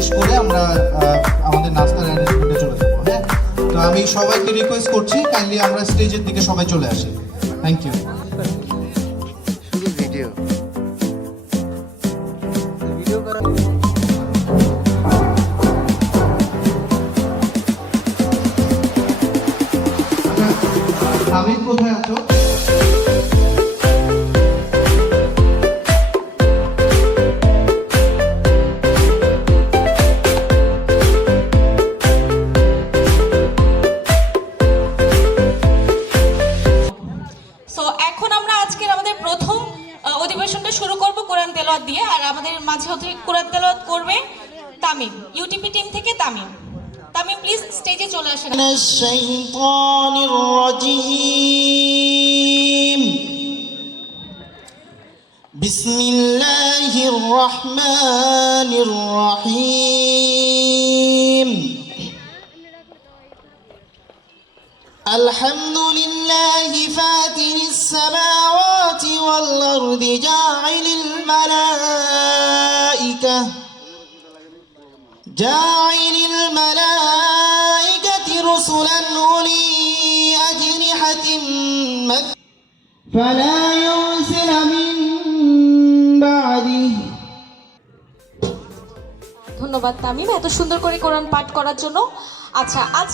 শেষ করে আমরা আমাদের নাস্তার অ্যারেঞ্জমেন্টে চলে যাবো। হ্যাঁ, তো আমি সবাইকে রিকোয়েস্ট করছি কাইন্ডলি আমরা স্টেজের দিকে সবাই চলে আসি। Thank you. শুধু ভিডিও করা। আমি কোথায় আছো? সো এখন আমরা আজকের আমাদের প্রথম অধিবেশনটা শুরু করব কোরআন তেলাওয়াত দিয়ে। আর আমাদের মাঝে হচ্ছে কোরআন তেলাওয়াত করবে তামিম, ইউটিপি টিম থেকে তামিম। তামিম প্লিজ স্টেজে চলে আসেন। আশ-শাইতানির রাজীম। বিসমিল্লাহির রহমানির রহিম। আলহামদুলিল্লাহি ফাতিরিস সামাওয়াতি ওয়াল আরদি জাইলিল মালাইকাতি রুসুলান উলি আজনিহাতিন ফালা ইউরসিল মিন বা'দিহি। ধন্যবাদ তামিম এত সুন্দর করে কোরআন পাঠ করার জন্য। আচ্ছা, আজ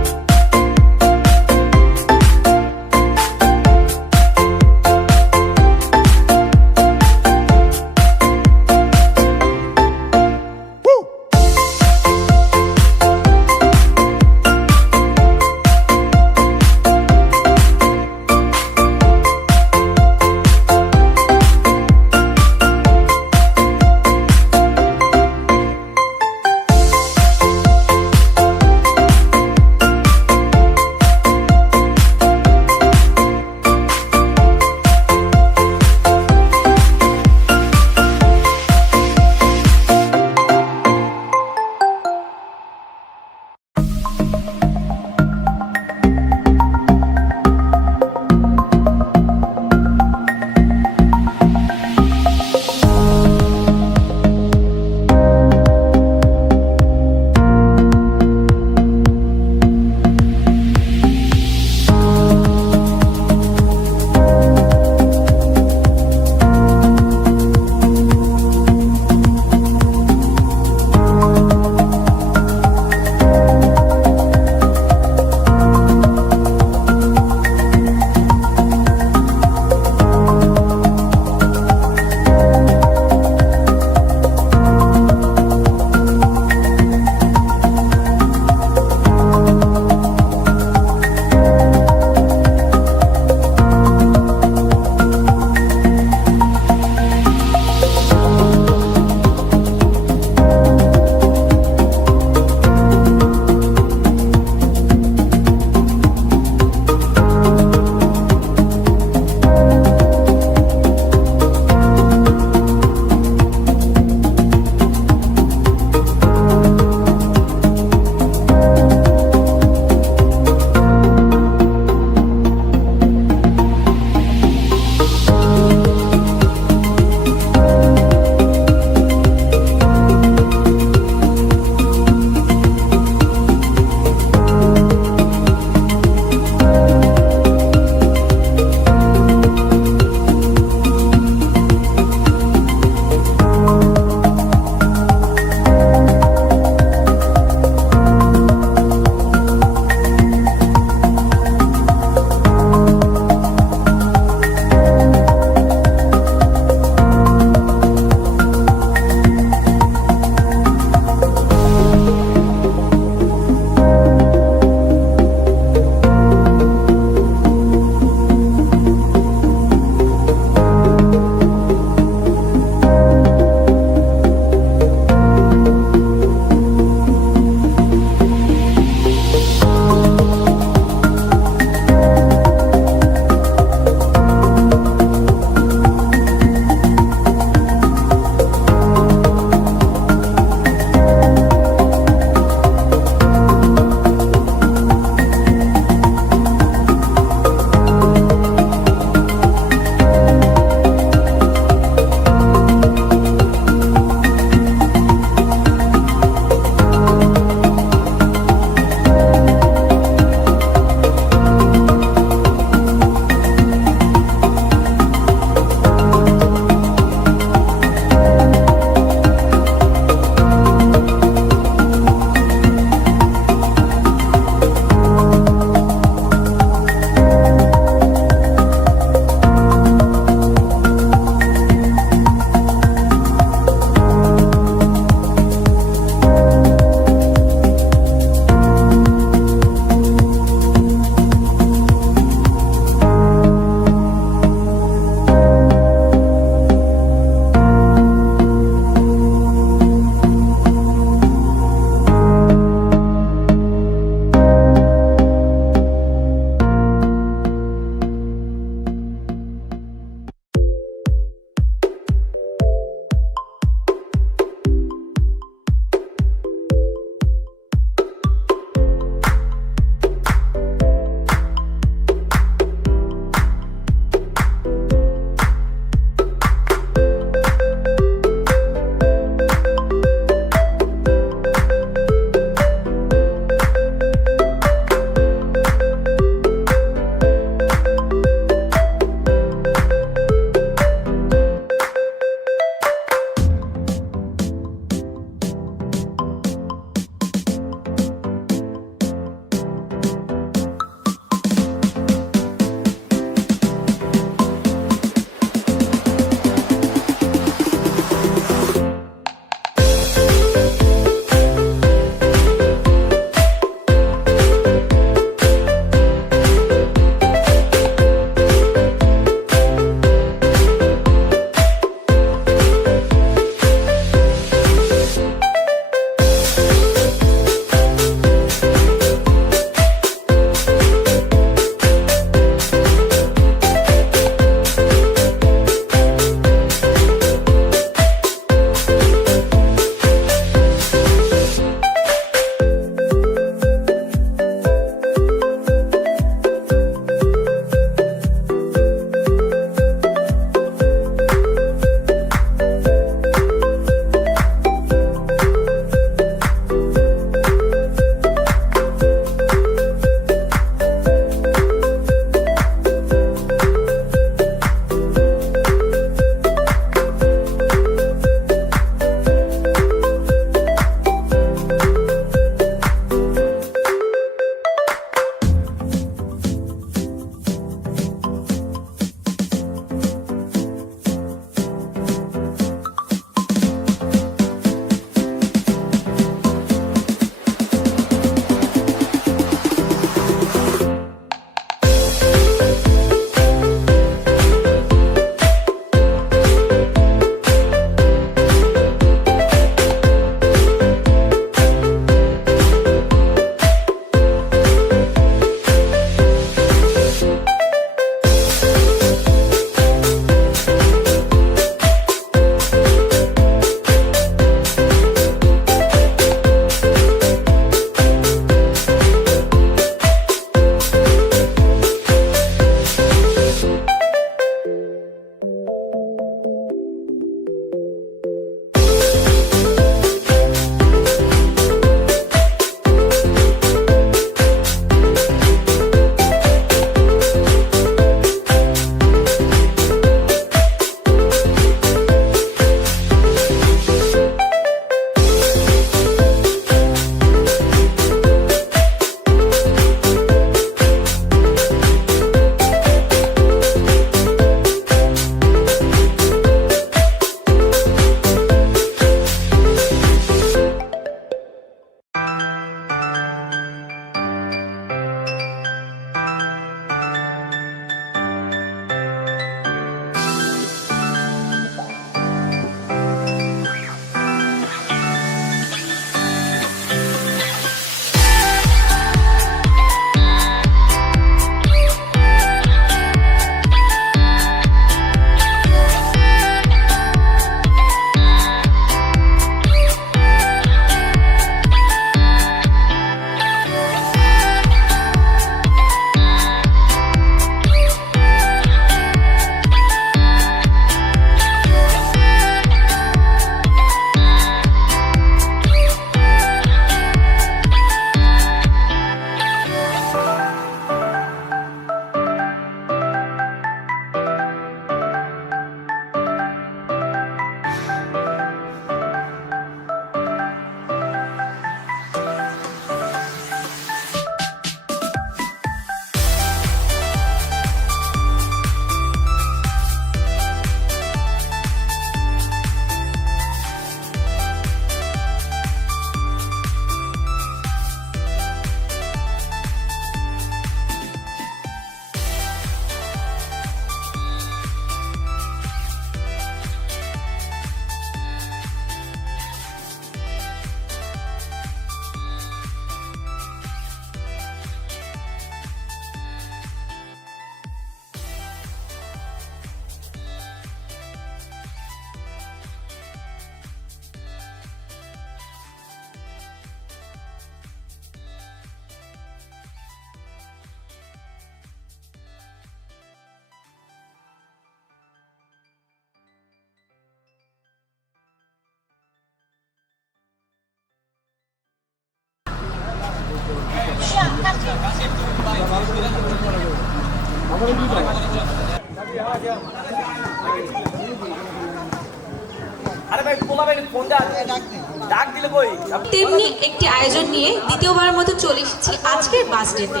তেমনি একটি আয়োজন নিয়ে দ্বিতীয়বারের মতো চলে এসেছি আজকের বার্থডেতে।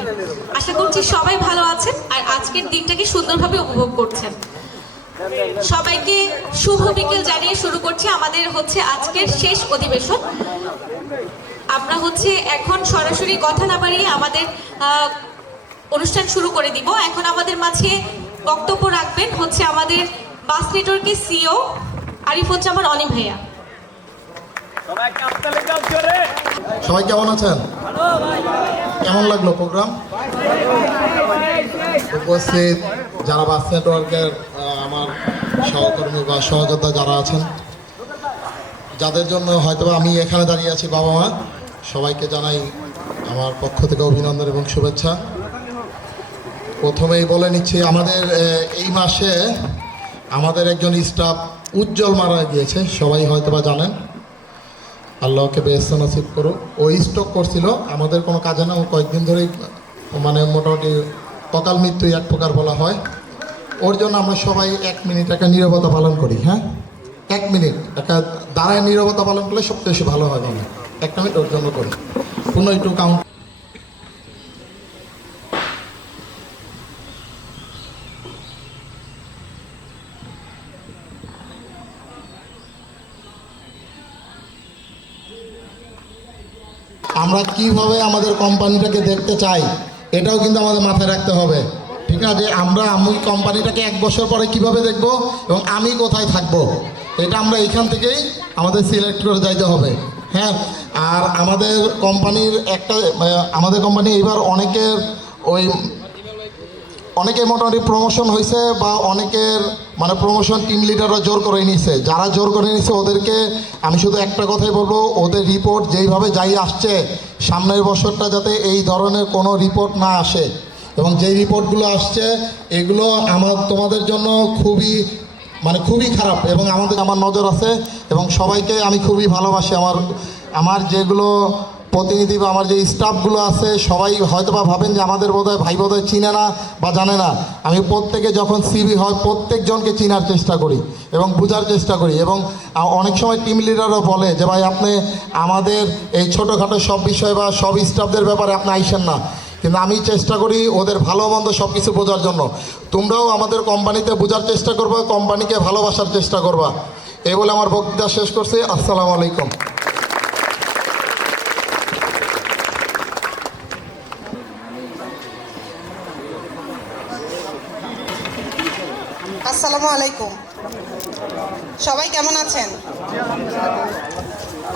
আশা করছি সবাই ভালো আছেন আর আজকের দিনটাকে সুন্দরভাবে উপভোগ করছেন। সবাইকে শুভ বিকেল জানিয়ে শুরু করছি আমাদের হচ্ছে আজকের শেষ অধিবেশন। আমরা হচ্ছে এখন সরাসরি কথা না বাড়িয়ে আমাদের অনুষ্ঠান শুরু করে দিব। এখন আমাদের মাঝে বক্তব্য রাখবেন হচ্ছে আমাদের বাস নেটওয়ার্কের সিইও আরিফুজ্জামান অনি ভাইয়া। সবাই কেমন আছেন? কেমন লাগলো প্রোগ্রাম? উপস্থিত যারা বাস নেটওয়ার্কের আমার সহকর্মী বা সহযোদ্ধা যারা আছেন, যাদের জন্য হয়তো আমি এখানে দাঁড়িয়ে আছি, বাবা মা, সবাইকে জানাই আমার পক্ষ থেকে অভিনন্দন এবং শুভেচ্ছা। প্রথমেই বলে নিচ্ছি, আমাদের এই মাসে আমাদের একজন স্টাফ উজ্জ্বল মারা গিয়েছে, সবাই হয়তো বা জানেন। আল্লাহকে বেহেশত নসিব করুক। ও স্ট্রোক করছিল, আমাদের কোনো কাজে না, ও কয়েকদিন ধরেই মানে মোটামুটি অকাল মৃত্যু এক প্রকার বলা হয়। ওর জন্য আমরা সবাই 1 মিনিট একটা নীরবতা পালন করি। হ্যাঁ, 1 মিনিট একটা দাঁড়ায় নীরবতা পালন করলে সবচেয়ে বেশি ভালো হয়। আমি 1 মিনিট ওর জন্য করি। পুনঃ একটু কাউন্ট। আমরা কিভাবে আমাদের কোম্পানিটাকে দেখতে চাই এটাও কিন্তু আমাদের মাথায় রাখতে হবে, ঠিক না? যে আমি কোম্পানিটাকে 1 বছর পরে কিভাবে দেখব এবং আমি কোথায় থাকব, এটা আমরা এখান থেকেই আমাদের সিলেক্ট করে যাইতে হবে। হ্যাঁ, আর আমাদের কোম্পানি এবার অনেকের মোটামুটি প্রমোশন হয়েছে বা অনেকের মানে প্রমোশন টিম লিডাররা জোর করে নিয়েছে। যারা জোর করে নিয়েছে ওদেরকে আমি শুধু একটা কথাই বলবো, ওদের রিপোর্ট যেইভাবে যাই আসছে, সামনের বছরটা যাতে এই ধরনের কোনো রিপোর্ট না আসে। এবং যেই রিপোর্টগুলো আসছে এগুলো তোমাদের জন্য খুবই খারাপ। এবং আমার নজর আছে এবং সবাইকে আমি খুবই ভালোবাসি। আমার যেগুলো প্রতিনিধি বা আমার যে স্টাফগুলো আছে সবাই হয়তো বা ভাবেন যে আমাদের বোধহয় ভাই বোধহয় চিনে না বা জানে না। আমি প্রত্যেকে যখন সিভি হয় প্রত্যেকজনকে চেনার চেষ্টা করি এবং বোঝার চেষ্টা করি। এবং অনেক সময় টিম লিডারও বলে যে ভাই আপনি আমাদের এই ছোটোখাটো সব বিষয় বা সব স্টাফদের ব্যাপারে আপনি আইসেন না, কিন্তু আমি চেষ্টা করি ওদের ভালো মন্দ সব কিছু বোঝার জন্য। তোমরাও আমাদের কোম্পানিতে বোঝার চেষ্টা করবা, কোম্পানিকে ভালোবাসার চেষ্টা করবা। এই বলে আমার বক্তৃতা শেষ করছি। আসসালামু আলাইকুম। আসসালামু আলাইকুম, সবাই কেমন আছেন?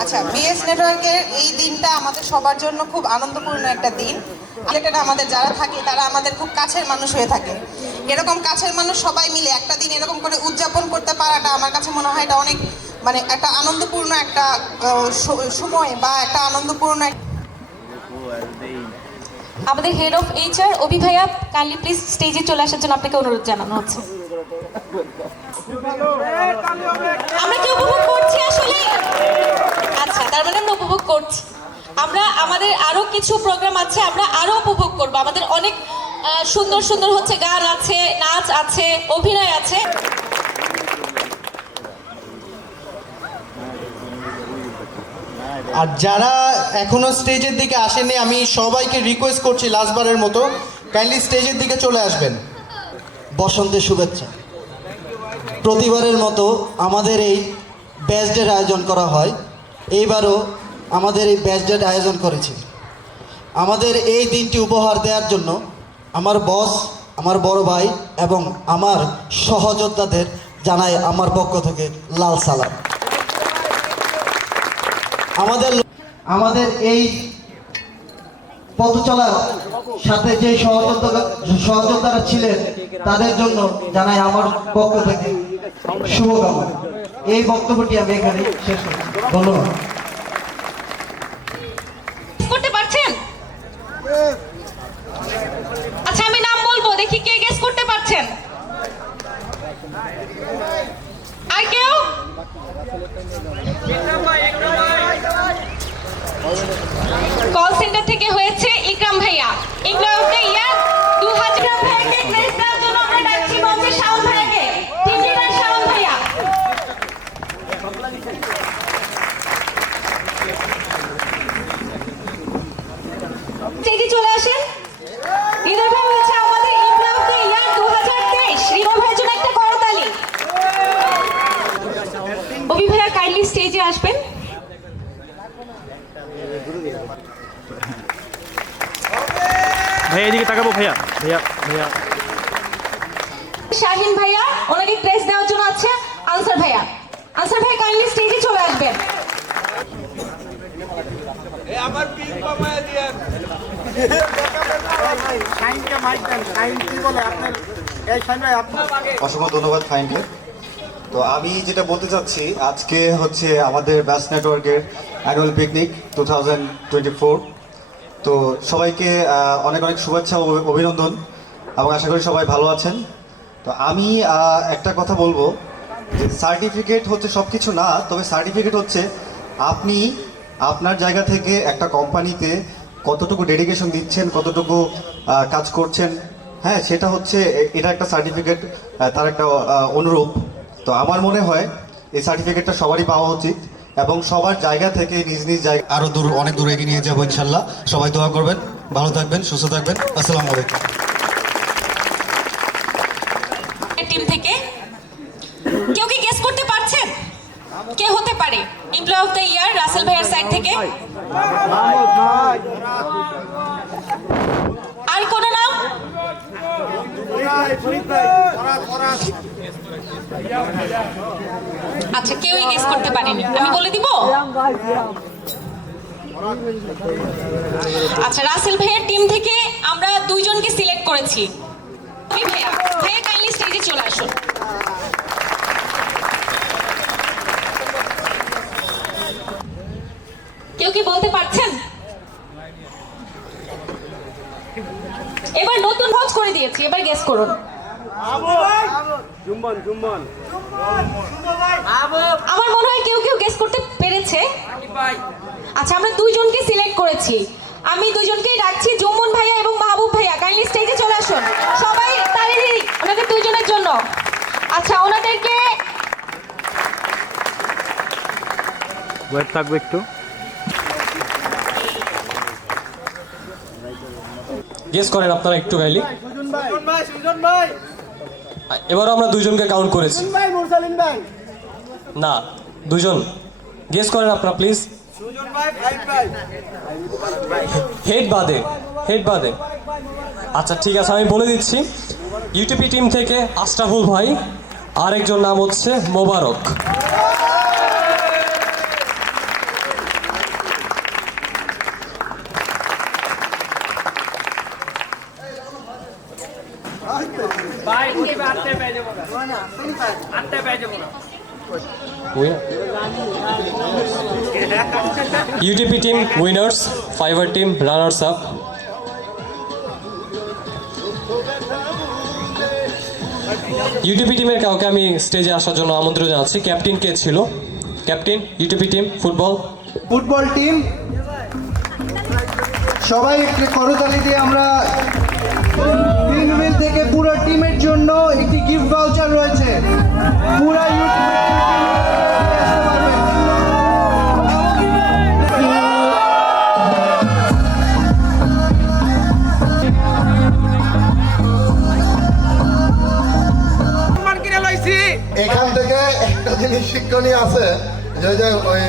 আচ্ছা, বিএস নেটওয়ার্কের এই দিনটা আমাদের সবার জন্য খুব আনন্দপূর্ণ একটা দিন। এটা আমাদের যারা থাকে তারা আমাদের খুব কাছের মানুষ হয়ে থাকে। এরকম কাছের মানুষ সবাই মিলে একটা দিন এরকম করে উদযাপন করতে পারাটা আমার কাছে মনে হয় এটা অনেক একটা আনন্দপূর্ণ একটা সময় বা একটা আনন্দপূর্ণ। আমাদের হেড অফ এইচআর অভি ভাইয়া কাইন্ডলি প্লিজ স্টেজে চলে আসার জন্য আপনাকে অনুরোধ জানানো হচ্ছে। আমরা কি উপভোগ করছি আসলে? আচ্ছা, তার মানে আমরা উপভোগ করছি। আমাদের আরো কিছু প্রোগ্রাম আছে, আমরা আরো উপভোগ করব। আমাদের অনেক সুন্দর সুন্দর হচ্ছে গান আছে, নাচ আছে, অভিনয় আছে। আর যারা এখনো স্টেজের দিকে আসেনি, আমি সবাইকে রিকোয়েস্ট করছি লাস্টবারের মতো কাইন্ডলি স্টেজের দিকে চলে আসবেন। বসন্তের শুভেচ্ছা। প্রতিবারের মতো আমাদের এই ব্যাচ ডের আয়োজন করা হয়। এইবারও আমাদের এই ব্যাচ ডের আয়োজন করেছি। আমাদের এই দিনটি উপহার দেওয়ার জন্য আমার বস, আমার বড় ভাই এবং আমার সহযোদ্ধাদের জানাই আমার পক্ষ থেকে লাল সালাম। আমাদের এই পথ চলার সাথে যে সহযোদ্ধারা ছিলেন তাদের জন্য জানাই আমার পক্ষ থেকে শুভকামনা। এই বক্তব্যটি আমি এখানে শেষ করছি। ধন্যবাদ। করতে পারছেন? আচ্ছা, আমি নাম বলবো, দেখি কে গেস করতে পারছেন। আর কেউ? কল সেন্টার থেকে হয়েছে ইকরাম ভাইয়া, এমপ্লয় অফ দ্য ইয়ার 2000 ভাইয়াকে অভি ভাইয়া কাইন্ডলি স্টেজে আসবেন। ভাইয়া এদিকে তাকাবো, ভাইয়া ভাইয়া ভাইয়া। শাহিন ভাইয়া ওনাকে ক্রেস দেওয়ার জন্য আছে আনসার ভাইয়া। আনসার ভাই কাইন্ডলি স্টেজে চলে আসবেন। অসংখ্য ধন্যবাদ ফাইনকে। তো আমি যেটা বলতে চাচ্ছি, আজকে হচ্ছে আমাদের ব্যাস নেটওয়ার্কের অ্যানুয়াল পিকনিক 2024। তো সবাইকে অনেক অনেক শুভেচ্ছা ও অভিনন্দন, এবং আশা করি সবাই ভালো আছেন। তো আমি একটা কথা বলবো যে সার্টিফিকেট হচ্ছে সব কিছু না, তবে সার্টিফিকেট হচ্ছে আপনি আপনার জায়গা থেকে একটা কোম্পানিতে কতটুকু ডেডিকেশন দিচ্ছেন, কতটুকু কাজ করছেন, হ্যাঁ সেটা হচ্ছে এটা একটা সার্টিফিকেট, তার একটা অনুরূপ। তো আমার মনে হয় এই সার্টিফিকেটটা সবারই পাওয়া উচিত, এবং সবার জায়গা থেকে নিজ নিজ জায়গা আরও দূর, অনেক দূর এগিয়ে নিয়ে যাবো ইনশাল্লাহ। সবাই দোয়া করবেন, ভালো থাকবেন, সুস্থ থাকবেন। আসসালামু আলাইকুম। টিম থেকে কেউ কি গেস করতে পারছেন কে হতে পারে employee of the year Rasel ভাইয়ের সাইড থেকে? আর কোন নাম? আচ্ছা, কেউই গেস করতে পারেনি, আমি বলে দিব। আচ্ছা, রাসেল ভাইয়ের টিম থেকে আমরা দুইজনকে সিলেক্ট করেছি। ভাইয়া ভাইয়া কাইন্ডলি স্টেজে চলে আসুন। কেউ কি বলতে পারছেন? এবার নতুন ভাজ করে দিয়েছি, এবার গেস করুন। আমার মনে হয় কেউ কেউ গেস করতে পেরেছে। আচ্ছা, আমরা দুইজনকে সিলেক্ট করেছি। আমি দুইজনকেই ডাকছি, জুম্মন ভাইয়া এবং মাহবুব ভাইয়া কাইন্ডলি স্টেজে চলে আসুন। সবাই তালি দিই ওনাদের দুইজনের জন্য। আচ্ছা, ওনাদেরকে ওয়েট থাকবো একটু। গেস করেন আপনারা একটু কাইলি। এবারও আমরা দুইজনকে কাউন্ট করেছি। না, দুজন গেস করেন আপনারা প্লিজ। হেড বাদে, হেড বাদে। আচ্ছা ঠিক আছে, আমি বলে দিচ্ছি। ইউটিপি টিম থেকে আশরাফুল ভাই, আরেকজন নাম হচ্ছে Mobarak. UTP team winners, fiber team runners up. UTP টিমের কাউকে আমি স্টেজে আসার জন্য আমন্ত্রণ জানাচ্ছি। ক্যাপ্টেন কে ছিল? Captain UTP team football. Football team সবাই একটি করতালি দিয়ে আমরা উইল থেকে পুরো টিমের জন্য একটি গিফট ভাউচার রয়েছে। পুরো এখান থেকে একটা জিনিস শিক্ষণীয় আছে, যে ওই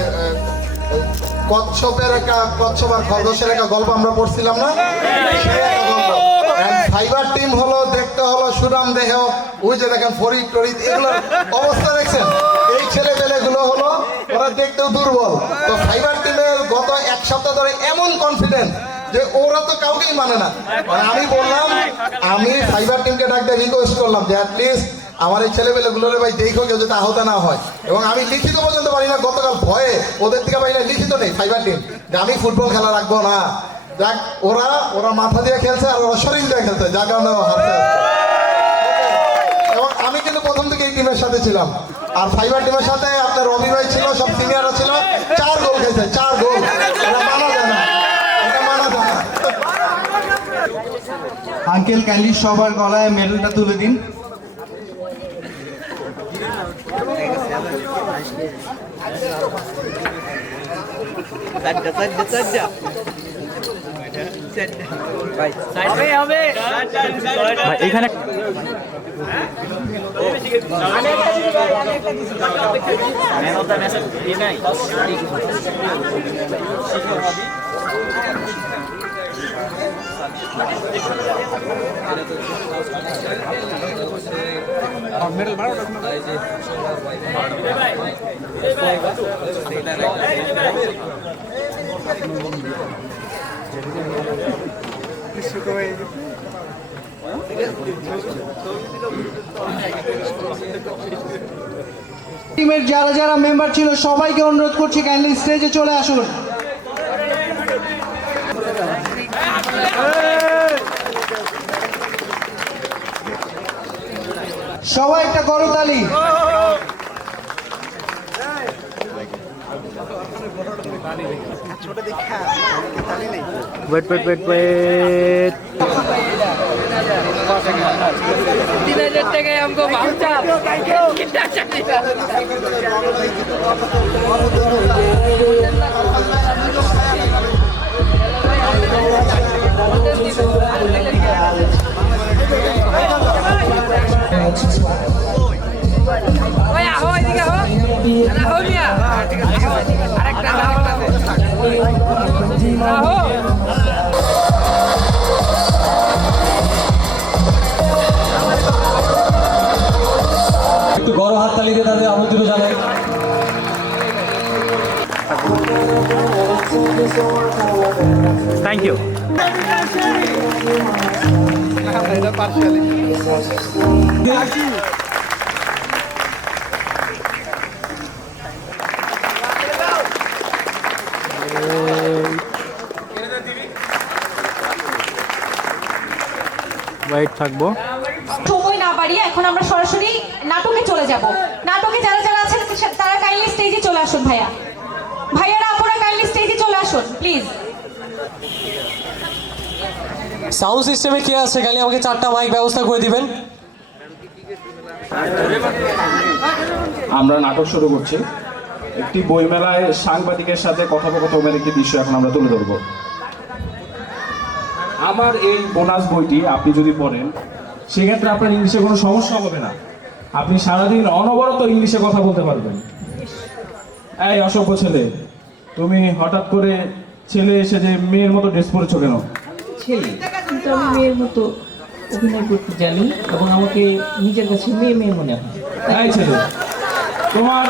কচ্ছপের একটা, কচ্ছপ আর খরগোশের একটা গল্প আমরা পড়ছিলাম না, সেই একটা গল্প। ফাইবার টিম হলো, দেখতে হলো সুনাম দেহ, ওই যে দেখেন ফরিদ টরিদ, এগুলোর অবস্থা দেখছেন। এই ছেলেপেলেগুলো হলো ওরা দেখতেও দুর্বল। তো ফাইবার টিমের গত এক সপ্তাহ ধরে এমন কনফিডেন্স যে ওরা তো কাউকেই মানে না। মানে আমি বললাম, আমি ফাইবার টিমকে ডাকতে রিকোয়েস্ট করলাম যে অ্যাটলিস্ট আমার এই ছেলেপেলেগুলোরে ভাই দেখো কেউ যাতে আহত না হয়। এবং আমি লিখিত পর্যন্ত পারি না, গতকাল ভয়ে ওদের থেকে পারি না, লিখিত নেই ফাইবার টিম যে আমি ফুটবল খেলা রাখবো না। যাক, ওরা ওরা মাথা দিয়ে খেলছে আর ওরা শরীর দিয়ে খেলছে, যার কারণে হারতে আসছে। এবং আমি কিন্তু প্রথম থেকে এই টিমের সাথে ছিলাম। আর ফাইবার টিমের সাথে আপনার রবি ভাই ছিল, সব সিনিয়ররা ছিল। 4 গোল খেয়েছে, 4 গোল। এটা মানা যায় না, এটা মানা যায় না। আঙ্কেল কাইন্ডলি সবার গলায় মেডেলটা তুলে দিন। ভাই এখানে টিমের যারা যারা মেম্বার ছিল সবাইকে অনুরোধ করছি কাইন্ডলি স্টেজে চলে আসুন। সবাই একটা করতালি। wait. একটু বড় হাততালি দিয়ে তাদের আমন্ত্রণ জানাই। Thank you. ওয়েট থাকবো। সময় না বাড়িয়ে এখন আমরা সরাসরি নাটকে চলে যাব। নাটকে যারা যারা আছেন তারা কাইন্ডলি স্টেজে চলে আসুন। ভাইয়ারা আপনারা কাইন্ডলি স্টেজে চলে আসুন প্লিজ। সাউন্ড সিস্টেমে কে আছে খালি আমাকে 4টা মাইক ব্যবস্থা করে দিবেন। আমরা নাটক শুরু করছি। একটি বইমেলায় সাংবাদিকের সাথে কথোপকথনের একটি দৃশ্য এখন আমরা তুলে ধরব। আমার এই বোনাস বইটি আপনি যদি পড়েন সেক্ষেত্রে আপনার ইংলিশে কোনো সমস্যা হবে না। আপনি সারাদিন অনবরত ইংলিশে কথা বলতে পারবেন। এই অসভ্য ছেলে, তুমি হঠাৎ করে ছেলে এসে যে মেয়ের মতো ড্রেস পরেছো কেন? ছেলে কিন্তু আমি মেয়ের মতো অভিনয় করতে জানি এবং আমাকে নিজের কাছে মেয়ে মেয়ে মনে হয়। এই ছেলে, তোমার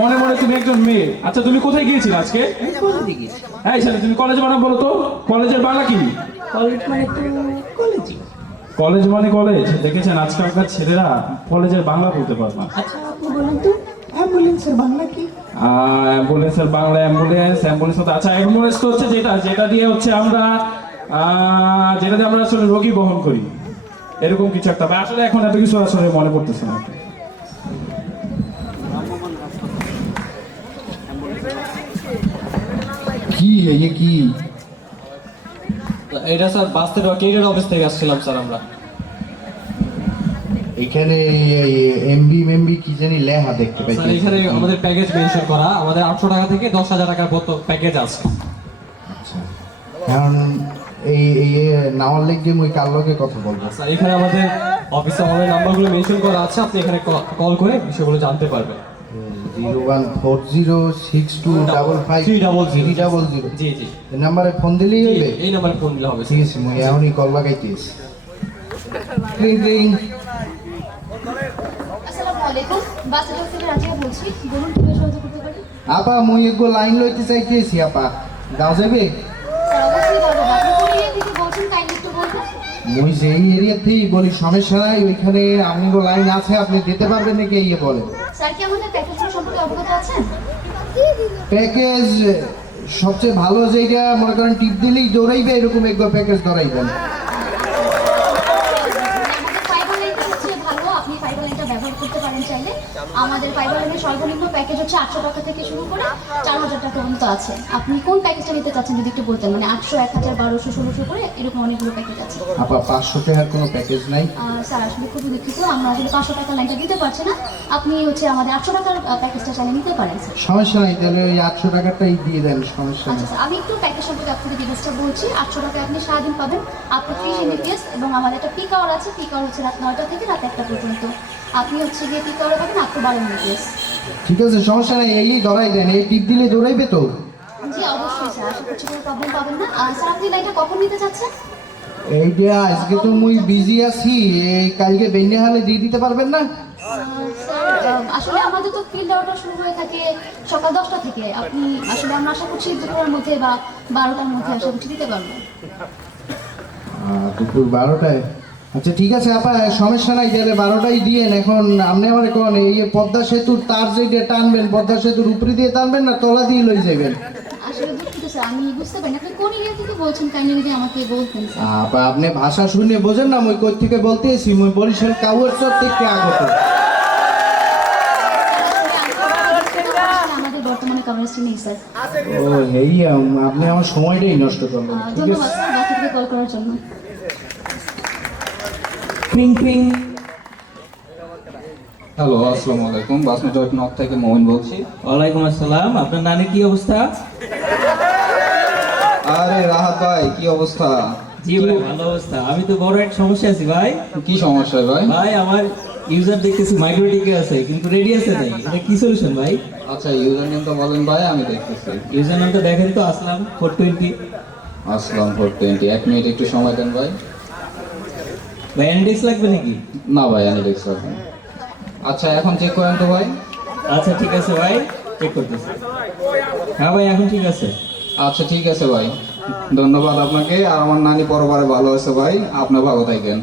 মনে মনে তুমি একজন মেয়ে। আচ্ছা, তুমি কোথায় গিয়েছিলে আজকে? কলেজে গেছি। এই ছেলে, তুমি কলেজ বানাম বলো তো। কলেজের বাংলা কি? কলেজ মানে তো কলেজই। কলেজ মানে কলেজ। দেখেছেন আজকালকার ছেলেরা কলেজের বাংলা বলতে পারে না। আচ্ছা আপনি বলেন তো অ্যাম্বুলেন্সের বাংলা কি? অ্যাম্বুলেন্সের বাংলা অ্যাম্বুলেন্স। অ্যাম্বুলেন্স তো আচ্ছা, অ্যাম্বুলেন্স তো হচ্ছে যেটা দিয়ে হচ্ছে আমরা আসলে রোগী বহন করি, এরকম কিছু একটা। আসলে এখন এত কিছু আসলে মনে পড়তেছে না। কি এই কি? এটা স্যার বাসের ক্যারিয়ার অফিস থেকে আসছিলাম স্যার আমরা। এখানে এমবি কি জানি লেখা দেখতে পাই। স্যার এখানে আমাদের প্যাকেজ মেনশন করা, আমাদের 800 টাকা থেকে 10,000 টাকার মতো প্যাকেজ আছে। এখন এই নাওয়ার লেগে মুই কার লগে কথা বলবো? স্যার এখানে আমাদের অফিসে আমাদের নাম্বারগুলো মেনশন করা আছে, আপনি এখানে কল করে বিষয়গুলো জানতে পারবেন। 01406255300। জি জি, এই নাম্বারে ফোন দিলেই হবে? এই নাম্বারে ফোন দিলে হবে। ঠিক আছে, মুই এখনই কল লাগাইতেছি। Ring ring. আসসালামু আলাইকুম, বাস এজেন্সি থেকে রাজিয়া বলছি। বলুন কিভাবে সহযোগিতা করতে পারি? আপা মুই এগো লাইন লইতে চাইতেছি। আপা দাও যাবে? স্যার অবশ্যই বলবো। আপনি কোন এরিয়া থেকে বলছেন কাইন্ডলি একটু বলবেন? মুই যেই এরিয়াতেই বলি সমস্যা নাই, ওইখানে আমগো লাইন আছে, আপনি দিতে পারবেন নাকি এই বলেন। স্যার কি আমাদের প্যাকেজগুলো সম্পর্কে অবগত আছেন? প্যাকেজ সবচেয়ে ভালো জায়গা মনে করেন টিপ দিলেই দৌড়াইবে, এরকম একবার প্যাকেজ ধরাইবেন। ফাইবার লাইনটা হচ্ছে ভালো, আপনি ফাইবার লাইনটা ব্যবহার করতে পারেন চাইলে। আমাদের ফাইবার লাইনের সর্বনিম্ন প্যাকেজ হচ্ছে 800 টাকা থেকে শুরু করে 4000 টাকা পর্যন্ত আছে। আপনি কোন প্যাকেজটা নিতে চাচ্ছেন যদি একটু বলতেন, মানে 800, 1000, 1200, 1600 করে এরকম অনেকগুলো প্যাকেজ আছে। আপা 500 টাকার কোনো প্যাকেজ নাই? স্যার আসলে খুবই দুঃখিত, আমরা আসলে 500 টাকার লাইনটা দিতে পারছি না। আপনি হচ্ছে আমাদের 800 টাকার প্যাকেজটা চাইলে নিতে পারেন স্যার। সমস্যা নাই, তাহলে ওই 800 টাকাটাই দিয়ে দেন, সমস্যা আচ্ছা নেই। স্যার, আমি একটু প্যাকেজ সম্পর্কে আপনাকে ডিটেলসটা বলছি। 800 টাকায় আপনি সারাদিন পাবেন আপনি 30 Mbps এবং আমাদের একটা পিক আওয়ার আছে। পিক আওয়ার হচ্ছে রাত 9টা থেকে রাত 1টা পর্যন্ত। আপনি হচ্ছে গিয়ে পিক আওয়ারে পাবেন আপনি 12 Mbps। ঠিক আছে, সমস্যা নাই, এই ধরাই দেন, এই টিপ দিলে দৌড়াইবে তো? জি অবশ্যই স্যার, আশা করছি কোনো প্রবলেম পাবেন না। আর স্যার আপনি লাইনটা কখন নিতে চাচ্ছেন? এইটা আজকে তো মুই বিজি আছি, এই কালকে বেন্যা হালে দিয়ে দিতে পারবেন না? স্যার আসলে আমাদের তো ফিল্ড আওয়ারটা শুরু হয়ে থাকে সকাল 10টা থেকে। আপনি আসলে আমরা আশা করছি দুপুরের মধ্যে বা 12টার মধ্যে আশা করছি দিতে পারবো। দুপুর 12টায়? আচ্ছা ঠিক আছে আপা, সমস্যা নাই, তাহলে 12টাই দিয়েন। এখন আপনি আমার কোন এই যে পদ্মা সেতুর তার যেটা টানবেন, পদ্মা সেতুর উপরে দিয়ে টানবেন না তলা দিয়ে লই যাবেন? আসলে দুঃখিত স্যার, আমি বুঝতে পারিনি আপনি কোন এরিয়া থেকে বলছেন, কাইন্ডলি যদি আমাকে বলতেন স্যার। আপা আপনি ভাষা শুনে বোঝেন না, মই কই থেকে বলতেছি, মই বরিশাল কাউয়ারচর থেকে আগত। আমাদের বর্তমানে কভারেজটি নেই স্যার। ও এই আপনি আমার সময়টাই নষ্ট করলেন। ঠিক ধন্যবাদ আছে, স্যার বাকি থেকে কল করার জন্য। Ping ping. হ্যালো, আসসালামু আলাইকুম। বাসনা ডট নক থেকে মোহন বলছি। ওয়ালাইকুম আসসালাম। আপনার নানির কি অবস্থা? আরে রাহাত ভাই, কি অবস্থা? জি ভাই ভালো অবস্থা। আমি তো বড় একটা সমস্যা আছি ভাই। কি সমস্যা ভাই? ভাই আমার ইউজার দেখতেছি মাইক্রোটিকে আছে কিন্তু রেডিয়াসে নাই, এটা কি সলিউশন ভাই? আচ্ছা, ইউজার নেম তো বলেন ভাই, আমি দেখতেছি। ইউজার নামটা দেখেন তো, আসলাম 420। আসলাম 420। 1 মিনিট একটু সময় দেন ভাই। ভাই ইন্ডেক্স লাগবে নাকি? না ভাই, আমি দেখছি এখন। আচ্ছা, এখন চেক করেন তো ভাই। আচ্ছা ঠিক আছে ভাই, চেক করতেছি। হ্যাঁ ভাই এখন ঠিক আছে। আচ্ছা ঠিক আছে ভাই, ধন্যবাদ আপনাকে। আর আমার নানি পরবারে ভালো আছে ভাই, আপনি ভালো থাকেন।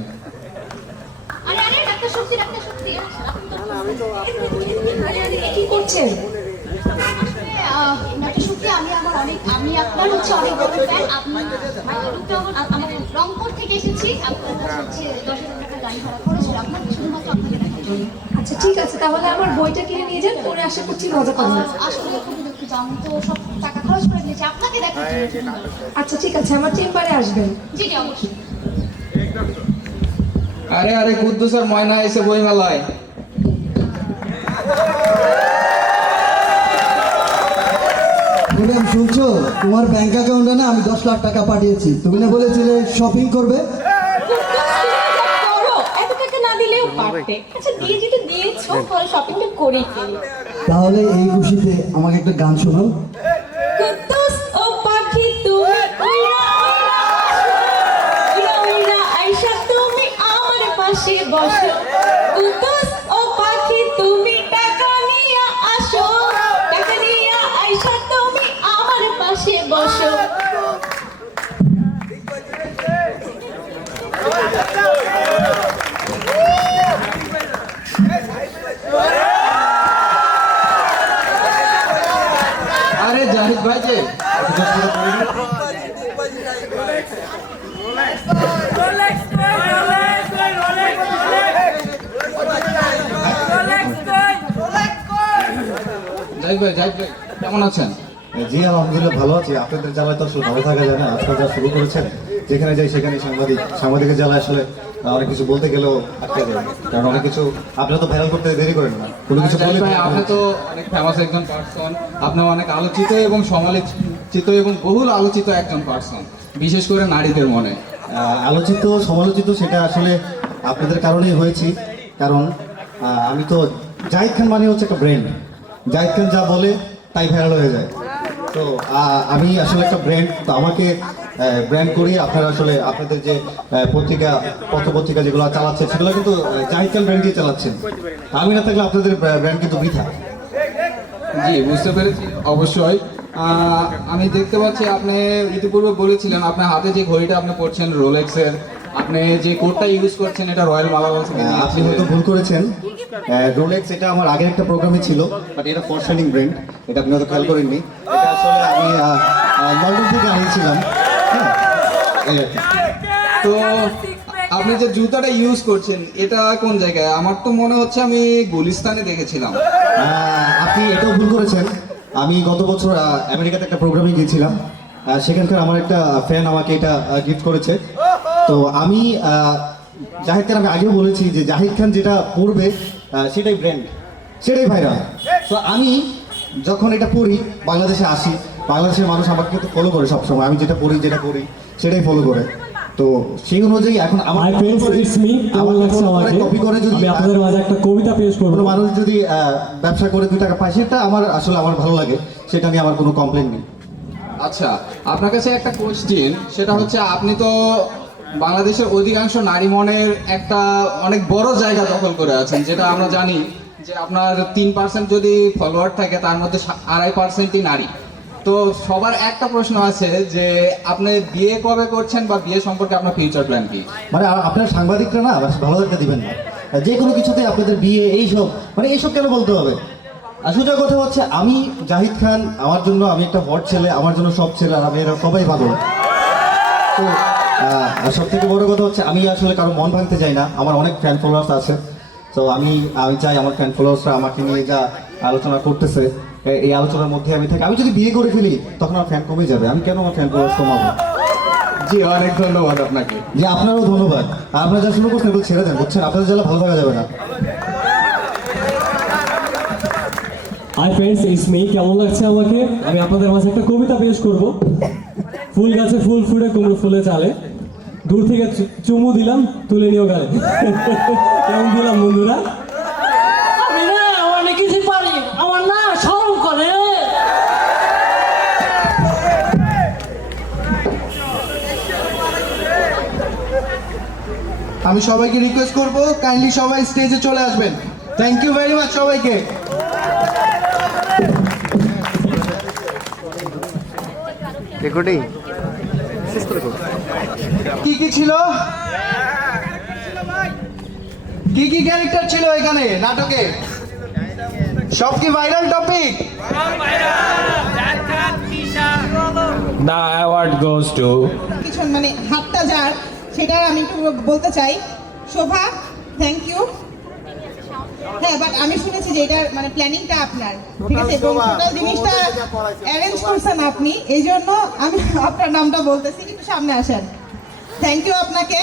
আরে আরে ডাক্তার শক্তি, ডাক্তার শক্তি কি করছেন? ডাক্তার শক্তি, আমি আপনার হচ্ছে অনেক বড় ফ্যান। আপনি আমার রংপুর থেকে এসেছি। আপনার হচ্ছে 10,000 টাকা গাড়ি ভাড়া করেছিল আপনার শুধুমাত্র আপনাকে দেখার জন্য। আচ্ছা ঠিক আছে, তাহলে আমার বইটা কিনে নিয়ে যান, পরে আশা করছি মজা পাবেন। আসলে খুবই দুঃখিত, আমি তো সব টাকা খরচ করে দিয়েছি আপনাকে দেখার জন্য। আচ্ছা ঠিক আছে, আমার চেম্বারে আসবেন। জি জি অবশ্যই। আরে আরে কুদ্দুস আর ময়না এসে বই মেলায়। ম্যাম শুনছো, তোমার ব্যাংক অ্যাকাউন্টে না আমি 10 লাখ টাকা পাঠিয়েছি। তুমি না বলেছিলে শপিং করবে? এত টাকা না দিলেও পারতে। আচ্ছা দিয়ে যেটা দিয়েছো, পরে শপিংটা করেই ফেলি। তাহলে এই খুশিতে আমাকে একটা গান শোনাও। কুদ্দুস ও পাখি তুমি উইরা উইরা উইরা আইসা তুমি আমার পাশে বসো। কুদ্দুস ও পাখি তুমি টাকা নিয়া আসো, টাকা নিয়া আইসা তুমি আমার পাশে বসো। আরে জাহিদ ভাই যে জাহিদ ভাই কেমন আছেন? জি আলহামদুলিল্লাহ ভালো আছি। আপনাদের জ্বালায় তো আসলে ভালো থাকা যায় না। আজকাল যা শুরু করেছেন, যেখানে যাই সেখানে সাংবাদিকের জ্বালায় আসলে অনেক কিছু বলতে গেলেও আটকে যায়, কারণ অনেক কিছু আপনারা তো ভাইরাল করতে দেরি করেন না, কোনো কিছু বলে ভাই আপনি তো অনেক ফেমাস একজন পার্সন, আপনি অনেক আলোচিত এবং সমালোচিত এবং বহুল আলোচিত একজন পার্সন, বিশেষ করে নারীদের মনে। আলোচিত সমালোচিত সেটা আসলে আপনাদের কারণেই হয়েছি। কারণ আমি তো জাহিদ খান মানে হচ্ছে একটা ব্র্যান্ড। জাহিদ খান যা বলে তাই ভাইরাল হয়ে যায়। তো আমি আসলে একটা ব্র্যান্ড, তো আমাকে ব্র্যান্ড করি। আপনারা আসলে আপনাদের যে পত্রিকা পত্রপত্রিকা যেগুলো চালাচ্ছেন সেগুলো কিন্তু জাহিদ খান ব্র্যান্ড দিয়ে চালাচ্ছেন। আমি না থাকলে আপনাদের ব্র্যান্ড কিন্তু বৃথা। জি বুঝতে পেরেছি অবশ্যই। আমি দেখতে পাচ্ছি আপনি ইতিপূর্বে বলেছিলেন আপনার হাতে যে ঘড়িটা আপনি পরছেন রোলেক্সের, আপনি যে কোডটা ইউজ করছেন এটা রয়্যাল মালাবাগ থেকে নিয়েছেন। আপনি হয়তো ভুল করেছেন। রোলেক্স এটা আমার আগের একটা প্রোগ্রামে ছিল, বাট এটা ফর সেলিং ব্র্যান্ড, এটা আপনি হয়তো খেয়াল করেননি। এটা আসলে আমি লন্ডন থেকে আনিয়েছিলাম। হ্যাঁ, এই আর কি। তো আপনি যে জুতাটা ইউজ করছেন এটা কোন জায়গায়? আমার তো মনে হচ্ছে আমি গুলিস্তানে দেখেছিলাম। আপনি এটাও ভুল করেছেন। আমি গত বছর আমেরিকাতে একটা প্রোগ্রামে গিয়েছিলাম। সেখানকার আমার একটা ফ্যান আমাকে এটা গিফট করেছে। তো আমি জাহিদ খান, আমি আগেও বলেছি যে জাহিদ খান যেটা পরবে সেটাই ব্র্যান্ড, সেটাই ভাইরাল। তো আমি যখন এটা পরি, বাংলাদেশে আসি, বাংলাদেশের মানুষ আমাকে কিন্তু ফলো করে সবসময়, আমি যেটা পরি যেটা করি সেটাই ফলো করে। তো সেই অনুযায়ী এখন আমার কপি করে যদি আপনাদের মাঝে একটা কবিতা পেশ করব, কোনো মানুষ যদি ব্যবসা করে 2 টাকা পায়, সেটা আমার আসলে আমার ভালো লাগে, সেটা নিয়ে আমার কোনো কমপ্লেন নেই। আচ্ছা, আপনার কাছে একটা কোশ্চেন, সেটা হচ্ছে আপনি তো বাংলাদেশের অধিকাংশ নারী মনের একটা অনেক বড় জায়গা দখল করে আছেন, যেটা আমরা জানি যে আপনার 3% যদি ফলোয়ার থাকে তার মধ্যে 2.5%ই নারী। তো সবার একটা প্রশ্ন আছে যে আপনি বিয়ে কবে করছেন বা বিয়ে সম্পর্কে আপনার ফিউচার প্ল্যান কি? মানে আপনার সাংবাদিকরা না ভালো একটা দিবেন না, যে কোনো কিছুতে আপনাদের বিয়ে এইসব, মানে এইসব কেন বলতে হবে? আসলে কথা হচ্ছে, আমি জাহিদ খান, আমার জন্য আমি একটা হট ছেলে, আমার জন্য সব ছেলেরা মেয়েরা সবাই ভালো। তো সব থেকে বড় কথা হচ্ছে, আমি আসলে কারো মন ভাঙতে চাই না, আমার অনেক ফ্যান ফলোয়ার্স আছে। তো আমি চাই আমার ফ্যান ফলোয়ার্সরা আমাকে নিয়ে যা আলোচনা করতেছে, এই আলোচনার মধ্যে আমি থাকি। আমি যদি বিয়ে করে ফেলি তখন আমার ফ্যান কমে যাবে, আমি কেন আমার ফ্যান ফলোয়ার্স কমাবো? জি, অনেক ধন্যবাদ আপনাকে। জি, আপনারও ধন্যবাদ। আপনারা যা শুরু করছেন এগুলো ছেড়ে দেন, বুঝছেন? আপনাদের জন্য ভালো থাকা যাবে না। Hi friends, it's me. কেমন লাগছে আমাকে? আমি আপনাদের মাঝে একটা কবিতা পেশ করব। ফুল গাছে ফুল ফুটে কুমড়ো ফুলে চালে, দূর থেকে চুমু দিলাম তুলে নিও গালে। কেমন দিলাম বন্ধুরা? আমি না অনেক কিছু পারি, আমার না শরম করে। আমি সবাইকে রিকোয়েস্ট করব, কাইন্ডলি সবাই স্টেজে চলে আসবেন। থ্যাংক ইউ ভেরি মাচ সবাইকে। কি কি ছিল, কি কি ক্যারেক্টার ছিল এখানে নাটকে? সব কি viral topic? The award goes to কিছু মানে হাতটা যার, সেটা আমি একটু বলতে চাই। শোভা, থ্যাংক ইউ। হ্যাঁ, বাট আমি শুনেছি যে এটার মানে প্ল্যানিংটা আপনার, ঠিক আছে, এবং টোটাল জিনিসটা অ্যারেঞ্জ করছেন আপনি, এই জন্য আমি আপনার নামটা বলতেছি। একটু সামনে আসেন। থ্যাংক ইউ আপনাকে।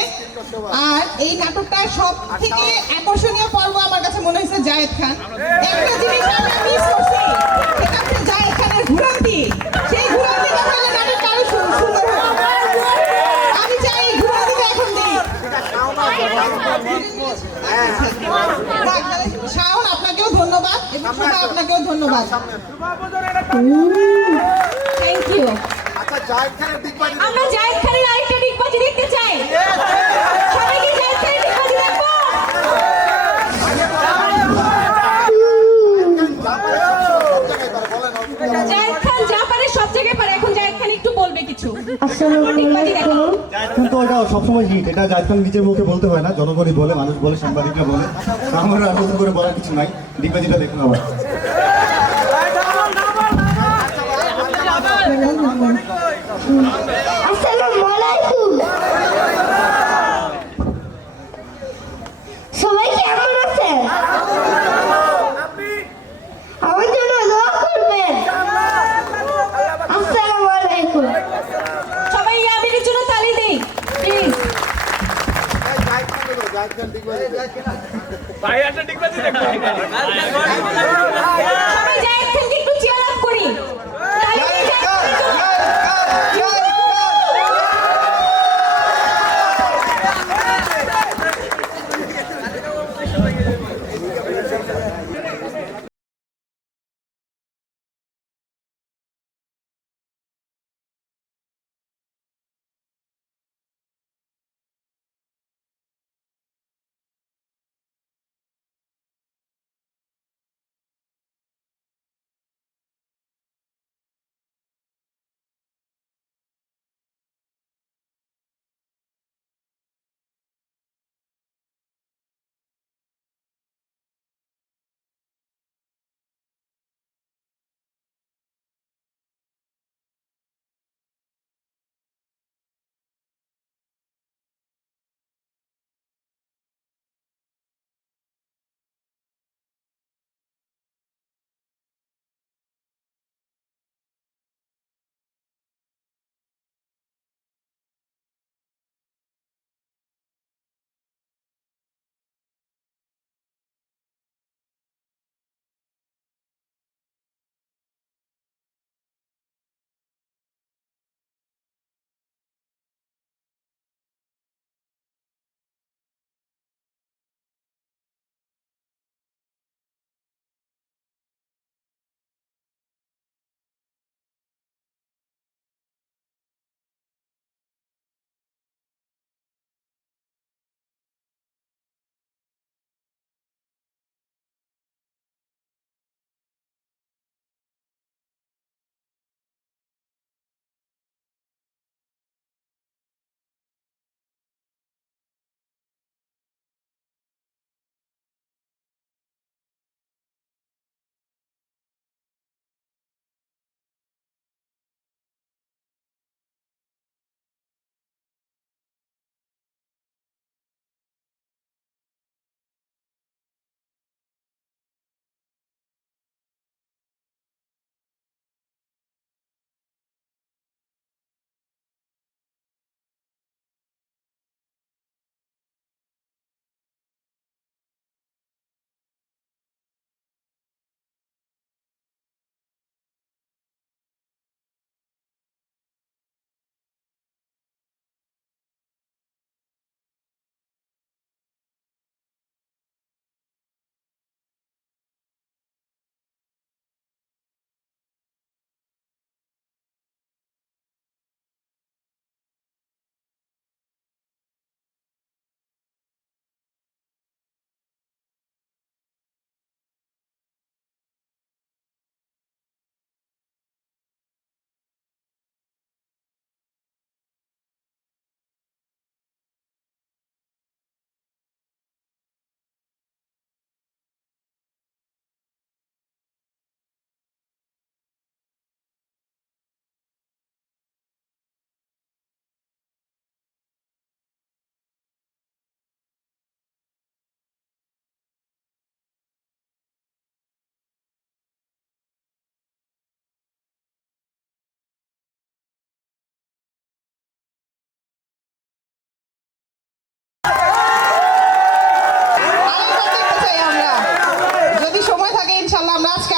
আর এই নাটকটার সব থেকে আকর্ষণীয় পর্ব আমার কাছে মনে হয়েছে জায়েদ খান। একটা জিনিস আমি মিস করছি, সেটা হচ্ছে জায়েদ খানের ঘুরান্তি। সেই ঘুরান্তি দেখালে নাটকটা আরো সুন্দর হবে। আমি চাই এই ঘুরান্তিটা এখন দিই। শাওন, আপনাকেও ধন্যবাদ এবং শোভা আপনাকেও ধন্যবাদ। Thank you. আমরা জায়েদ খানের আরেকটা ডিগবাজি দেখতে চাই। সবাই কি জায়েদ খানের ডিগবাজি দেখবো? জায়েদ খান যা পারে সব জায়গায় পারে। এখন জায়েদ খান একটু বলবে কিছু। ডিগবাজি দেখো। কিন্তু এটা সবসময় হিট, এটা জাহিদ খান নিজের মুখে বলতে হয় না, জনগণই বলে, মানুষ বলে, সাংবাদিকরা বলে। আমার আর নতুন করে বলার কিছু নাই, ডিগবাজিটা দেখুন আবার। আসসালামু আলাইকুম। সবাই কেমন আছেন? আমার জন্য দোয়া করবেন। আসসালামু আলাইকুম। সবাই ইয়ামিনের জন্য তালি দেই প্লিজ। ভাই একটা ডিগবাজি দেখো।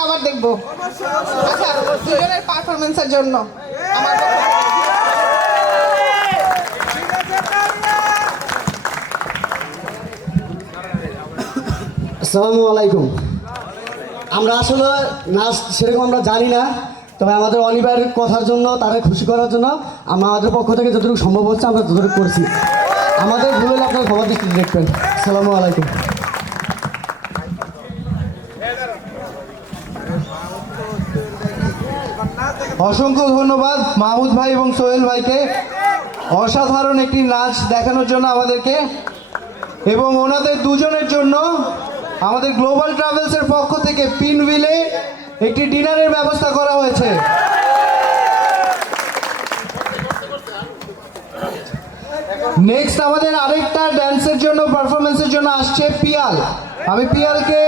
আবার দেখবো। আচ্ছা, দুজনের পারফরমেন্সের জন্য আমার আসসালামু আলাইকুম। আমরা আসলে নাচ সেরকম আমরা জানি না, তবে আমাদের অনিবার কথার জন্য, তারা খুশি করার জন্য আমাদের পক্ষ থেকে যতটুকু সম্ভব হচ্ছে আমরা ততটুকু করছি। আমাদের ভুল হলে আপনারা সবার দৃষ্টিতে দেখবেন। আসসালামু আলাইকুম। অসংখ্য ধন্যবাদ মাহমুদ ভাই এবং সোহেল ভাইকে অসাধারণ একটি নাচ দেখানোর জন্য আমাদেরকে, এবং ওনাদের দুজনের জন্য আমাদের গ্লোবাল ট্রাভেলসের পক্ষ থেকে পিনভিলে একটি ডিনারের ব্যবস্থা করা হয়েছে। নেক্সট আমাদের আরেকটা ড্যান্সের জন্য, পারফরমেন্সের জন্য আসছে পিয়াল। আমি পিয়ালকে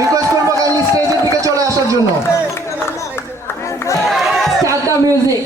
রিকোয়েস্ট করবো কাইন্ডলি স্টেজের দিকে চলে আসার জন্য। Start the music.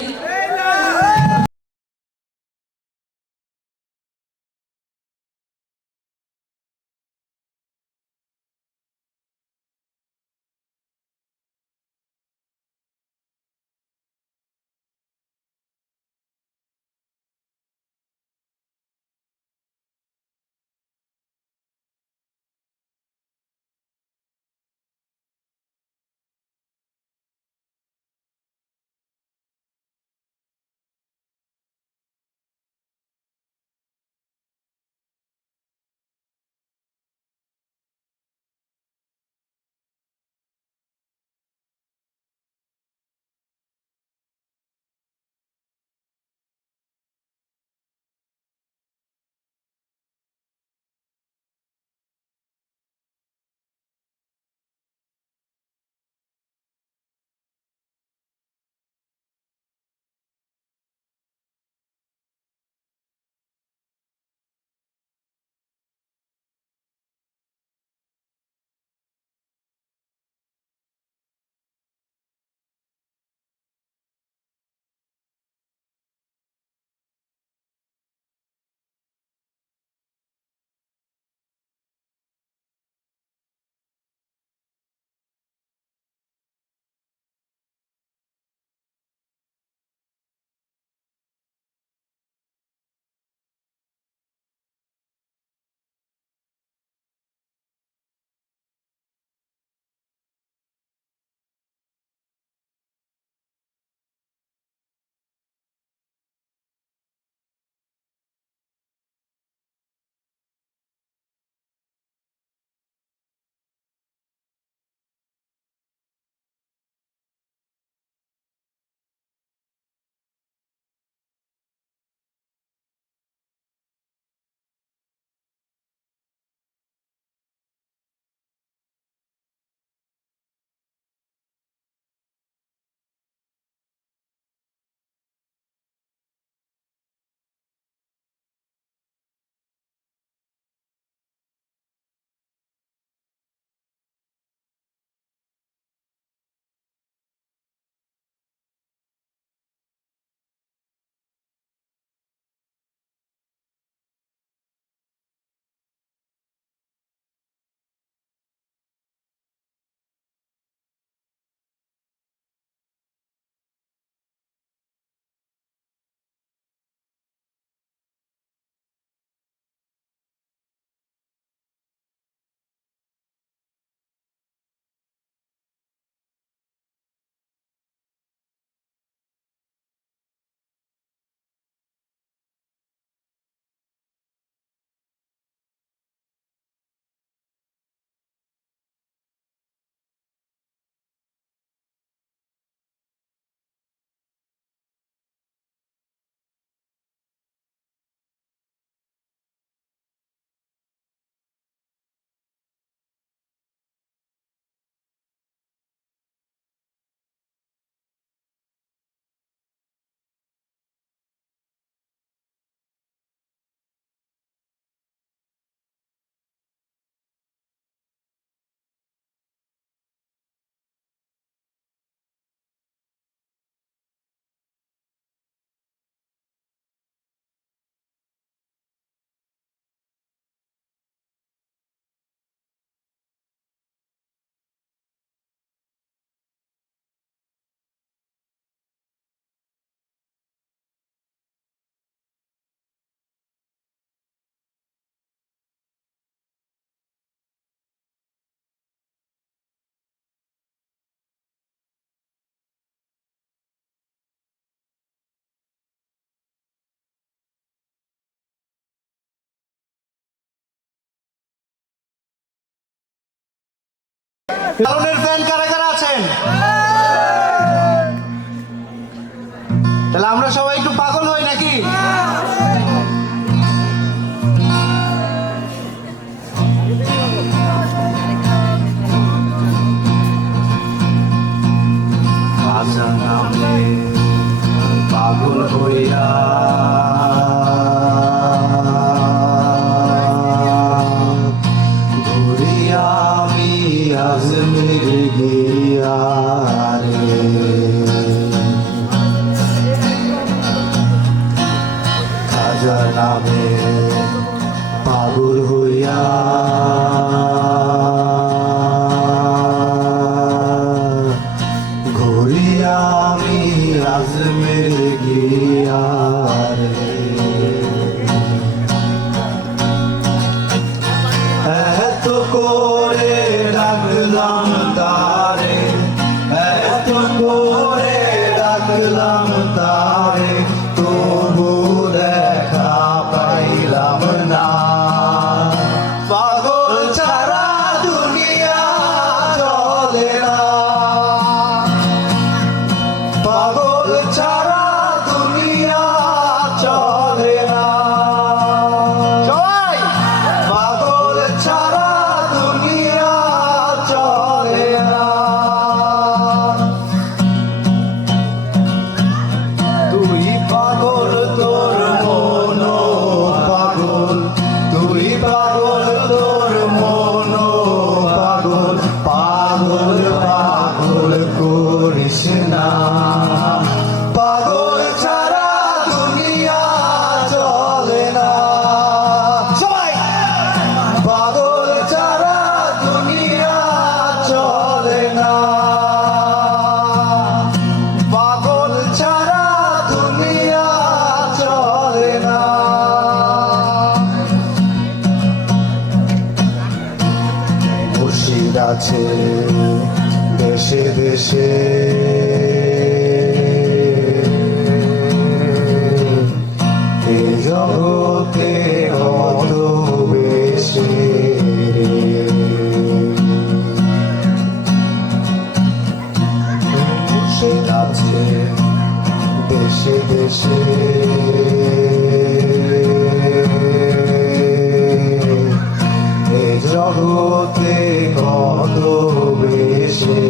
লালনের ফ্যান কারা কারা আছেন? তাহলে আমরা সবাই একটু পাগল হই নাকি? পাগল হইয়া ঘুরিয়া আমি আজমির গিয়া রে খাজা নামে পাগল হইয়া ঘুরিয়া আমি আজমির গিয়া রে এত করে ডাকলাম তারে এত করে ডাকলাম তারে তবু দেখা পাইলাম না পাগল ছাড়া দুনিয়া চলে না পাগল ছাড়া দুনিয়া চলে না সবাই পাগল ছাড়া দুনিয়া চলে না তুই পাগল তোর মন পাগল তুই পাগল তোর মন পাগল পাগল পাগল করিস না পাগল ছাড়া দুনিয়া চলে না সবাই পাগল ছাড়া দুনিয়া চলে না পাগল ছাড়া দুনিয়া চলে না মুর্শিদ আছে দেশে দেশে এ জগতে কত বেশি মুর্শিদ আছে দেশে দেশে এ জগতে কত বেশি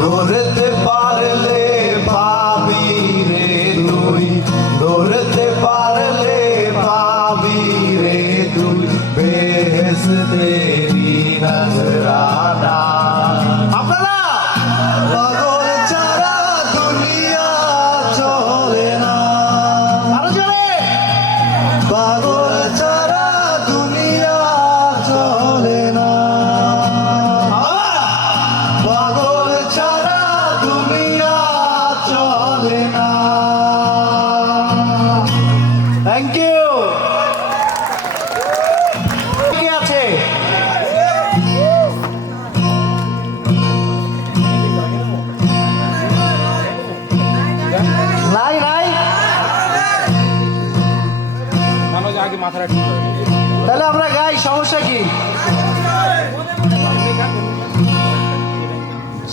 ধরতে পারলে পাবি রে তুই ধরতে পারলে পাবি রে তুই বেহেশতেরি নজরানা আপনারা পাগল ছাড়া দুনিয়া চলে না আরো জোরে পাগল ছাড়া দুনিয়া চলে না পাগল ছাড়া দুনিয়া চলে না থ্যাংক ইউ কে আছে নাই নাই আগে মাথাটা তাহলে আমরা গাই সমস্যা কি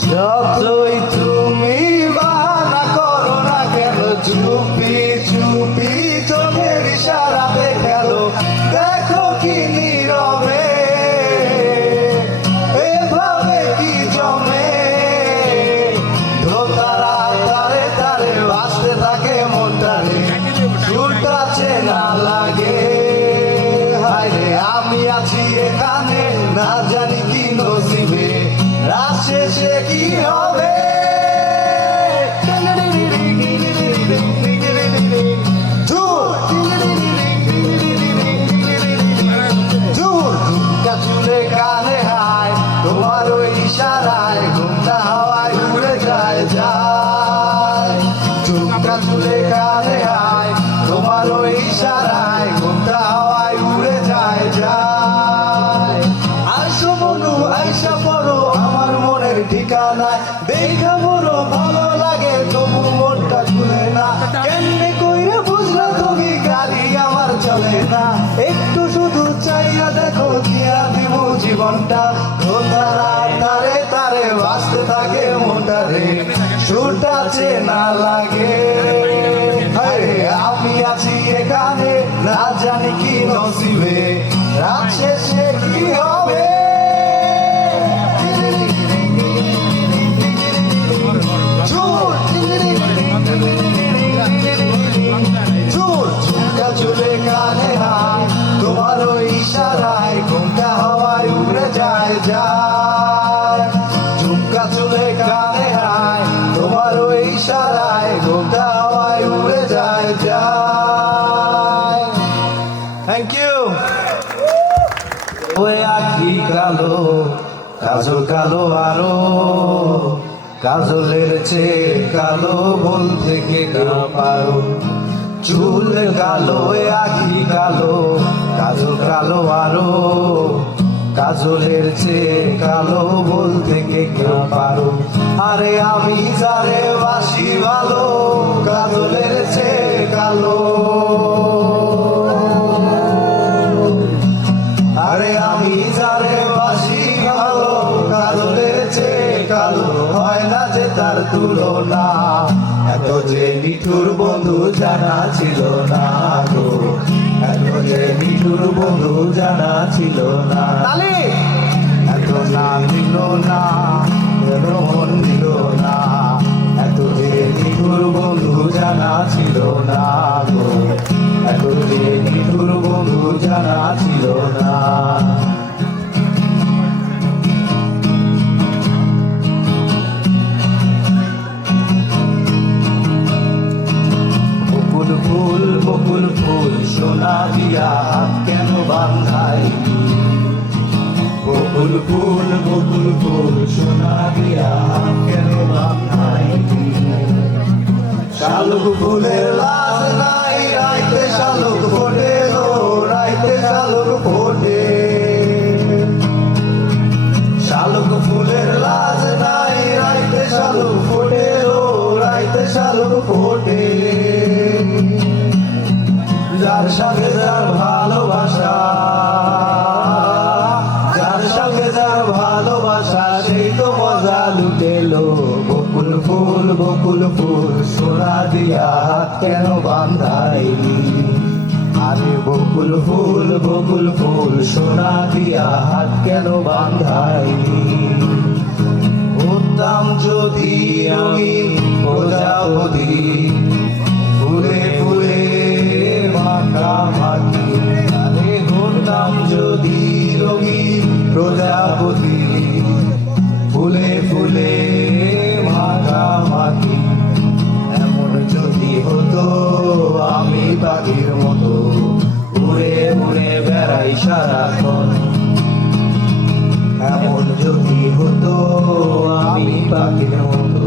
যতই তুমি বানা করো না কেন চুপি চুপি চোখের ইশারা দেখালো দেখো কি নীরবে এভাবে কি জমে ধোতারা তারে তারে বাঁচতে থাকে মনটারে সুরটা চেনা লাগে হায়রে আমি আছি এখানে না জানি কি নসিবে রাত শেষে কি হবে চুলে কানে হায় তোমার ওই ইশারায় ঘুমটা হাওয়ায় উড়ে যায় যায় চুপটা চুলে কানে হায় তোমার ওই ইশারায় ঘুমটা হাওয়ায় উড়ে যায় যায় আইসো মনু আইসা পড়ো আমার মনের ঠিকানায় দেখা ঘন্টা ঘন্টার তারে তারে বাঁচতে থাকে মনটা রে সুরটা চেনা লাগে আরে আমি আছি এখানে না জানি কি নসিবে রাত শেষে কি হবে চুলে কানে হায় তোমার ওই ইশারায় ঘুমটা হাওয়ায় উড়ে যায় যায় ঝুমকা চুলে কানে হায় তোমার ওই ইশারায় ঘুমটা হাওয়ায় উড়ে যায় যায় থ্যাংক ইউ ওই আখি কালো কাজল কালো আরো কাজলের চেয়ে কালো বলতে কে না পারো চুল কালো আখি কালো কাজল কালো আরো কাজলের চেয়ে কালো বলতে কে কেউ পারো আরে আমি যারে বাসি ভালো কাজলের চেয়ে কালো আরে আমি যারে বাসি ভালো কাজলের চেয়ে কালো হয় না যে তার তুলনা এত যে মিঠুর বন্ধু জানা ছিল না গো এত যে মিঠুর বন্ধু জানা ছিল না এত না দিল না এত মন দিল না এত যে মিঠুর বন্ধু জানা ছিল না গো এত যে মিঠুর বন্ধু জানা ছিল না বকুল ফুল সোনা দিয়া হাত কেন বান্ধাই বকুল ফুল সোনা দিয়া হাত কেন বান্ধাই শালুক ফুলের লাজ নাই রাইতে শালুক ফোটে লো রাইতে শালুক ফোটে শালুক ফুলের লাজ নাই রাইতে শালুক ফোটে লো রাইতে শালুক ফোটে যার সঙ্গে যার ভালোবাসা যার সঙ্গে যার ভালোবাসা সেই তো মজা লুটেলো বকুল ফুল সোনা দিয়া হাত কেন বান্ধাইলি আরে বকুল ফুল সোনা দিয়া হাত কেন বান্ধাইলি হতাম যদি আমি প্রজাপতি ফুলে ফুলে মাখামাখি আরে হতাম যদি রঙিন প্রজাপতি ফুলে ফুলে মাখামাখি এমন যদি হতো আমি পাখির মতো উড়ে উড়ে বেড়াই সারাক্ষণ এমন যদি হতো আমি পাখির মতো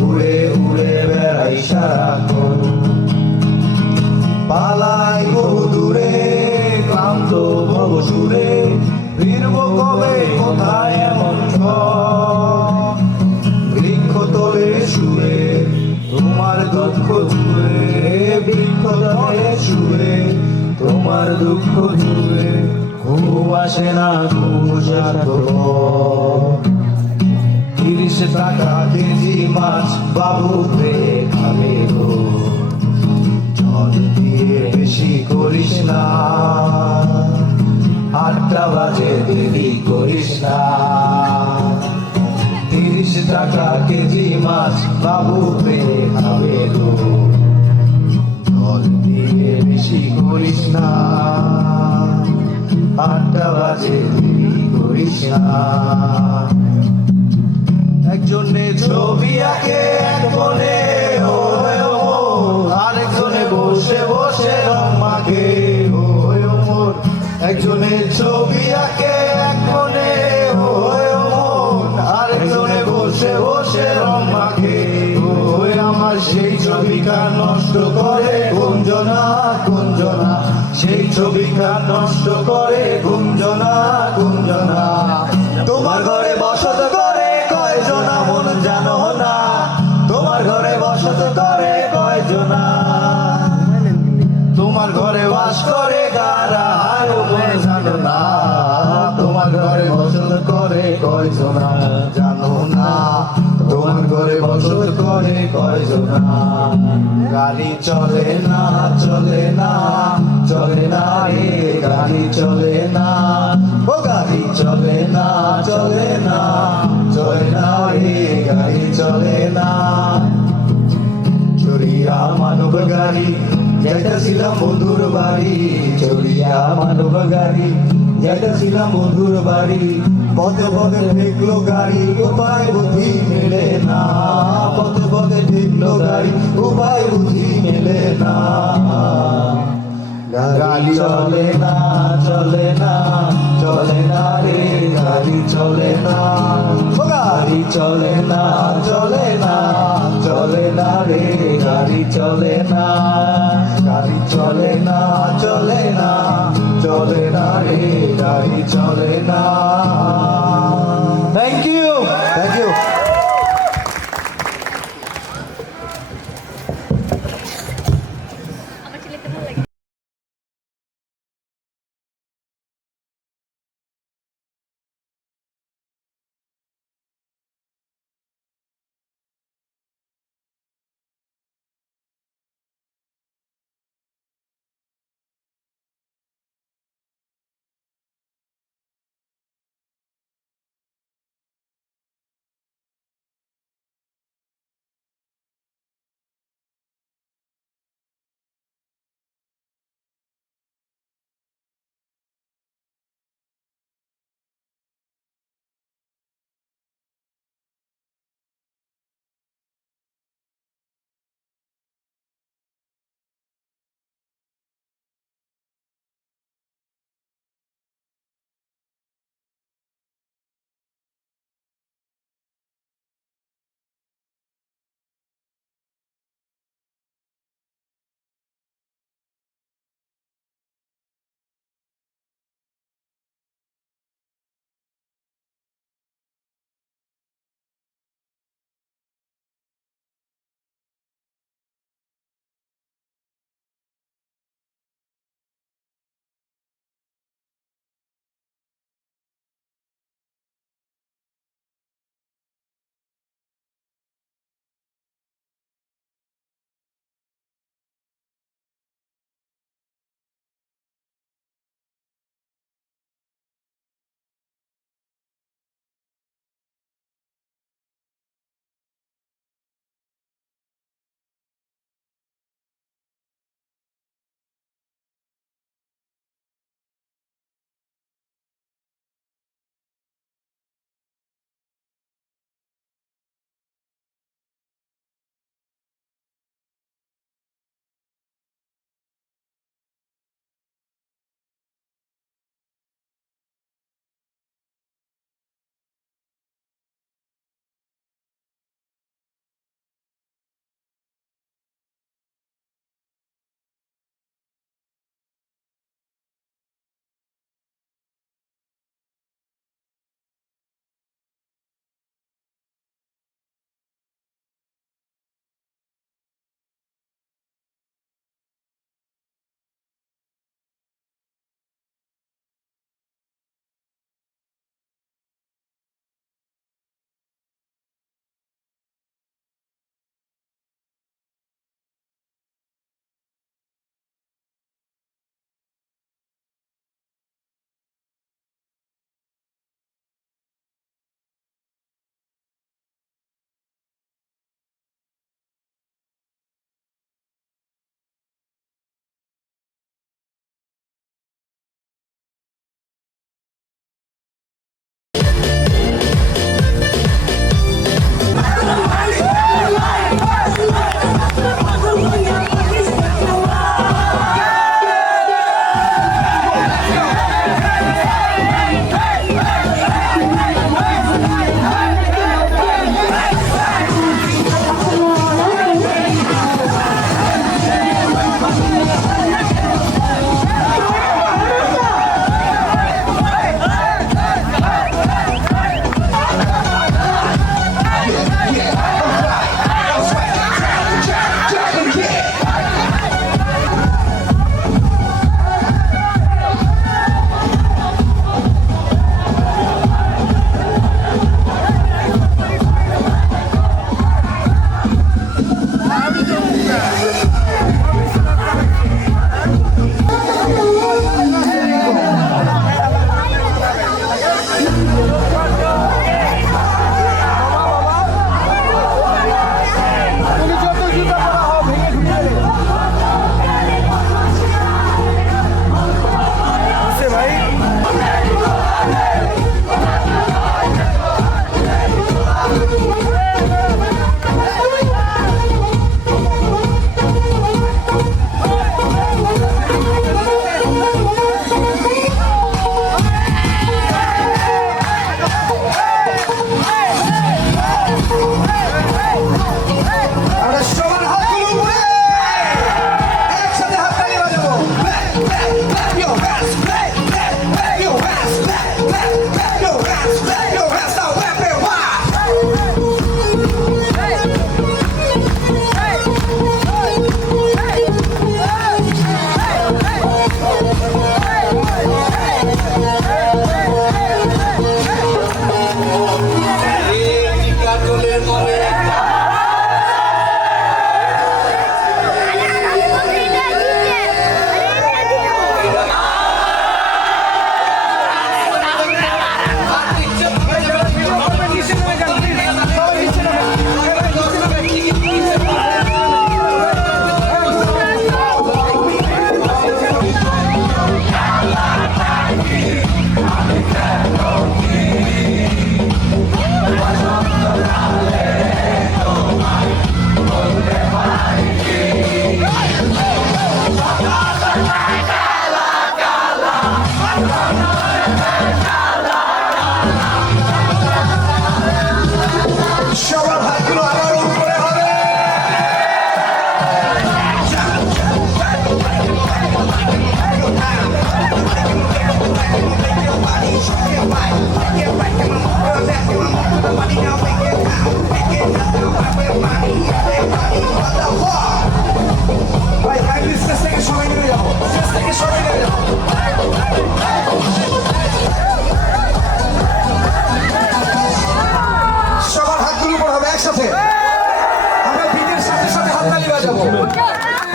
উড়ে উড়ে বেড়াই সারাক্ষণ পালাই বহু দূরে ক্লান্ত ভব সুরে ফিরব কবে কোথায় এমন বৃক্ষ তলে শুয়ে তোমার দুঃখ জুড়ে বৃক্ষ তলে শুয়ে তোমার দুঃখ জুড়ে ঘুম আসে না ঘুম সাথ 30 টাকা কেজি মাছ বাবুতে খাবে গো জল দিয়ে বেশি করিস না 8টা বাজে দেরি করিস না 30 টাকা কেজি মাছ বাবুতে খাবে গো জল দিয়ে বেশি করিস না 8টা বাজে দেরি করিস না একজনে ছবি আঁকে এক বনে আরেকজনে বসে বসে রং মাখে একজনে ছবি আঁকে এক বনে আরেকজনে বসে বসে রং মাখে আমার সেই ছবিটা নষ্ট করে গুঞ্জনা গুঞ্জনা সেই ছবিটা নষ্ট করে গুঞ্জনা গুঞ্জনা তোমার ঘরে বসত করে কয়জনা মন জানো না তোমার ঘরে বসত করে কয়জনা তোমার ঘরে বাস করে কারা আর মন জানো না তোমার ঘরে বসত করে কয়জনা জানো না, তোমার ঘরে বসত করে কয়জনা। গাড়ি চলে না চলে না চলে না রে, গাড়ি চলে না, ও গাড়ি চলে না চলে না চলে না রে, গাড়ি চলে না। চড়িয়া মানব গাড়ি যাইতেছিলাম বন্ধুর বাড়ি, চড়িয়া মানব গাড়ি যাইতেছিলাম বন্ধুর বাড়ি। পথে পথে ঠেকলো গাড়ি, উপায় বুদ্ধি মেলে না, পথে পথে ঠেকলো গাড়ি, উপায় বুদ্ধি মেলে না। গাড়ি চলে না চলে না চলে না রে, গাড়ি চলে না, গাড়ি চলে না চলে না চলে না রে, গাড়ি চলে না, গাড়ি চলে না চলে না চলে না রে, গাড়ি চলে না। Thank you, thank you.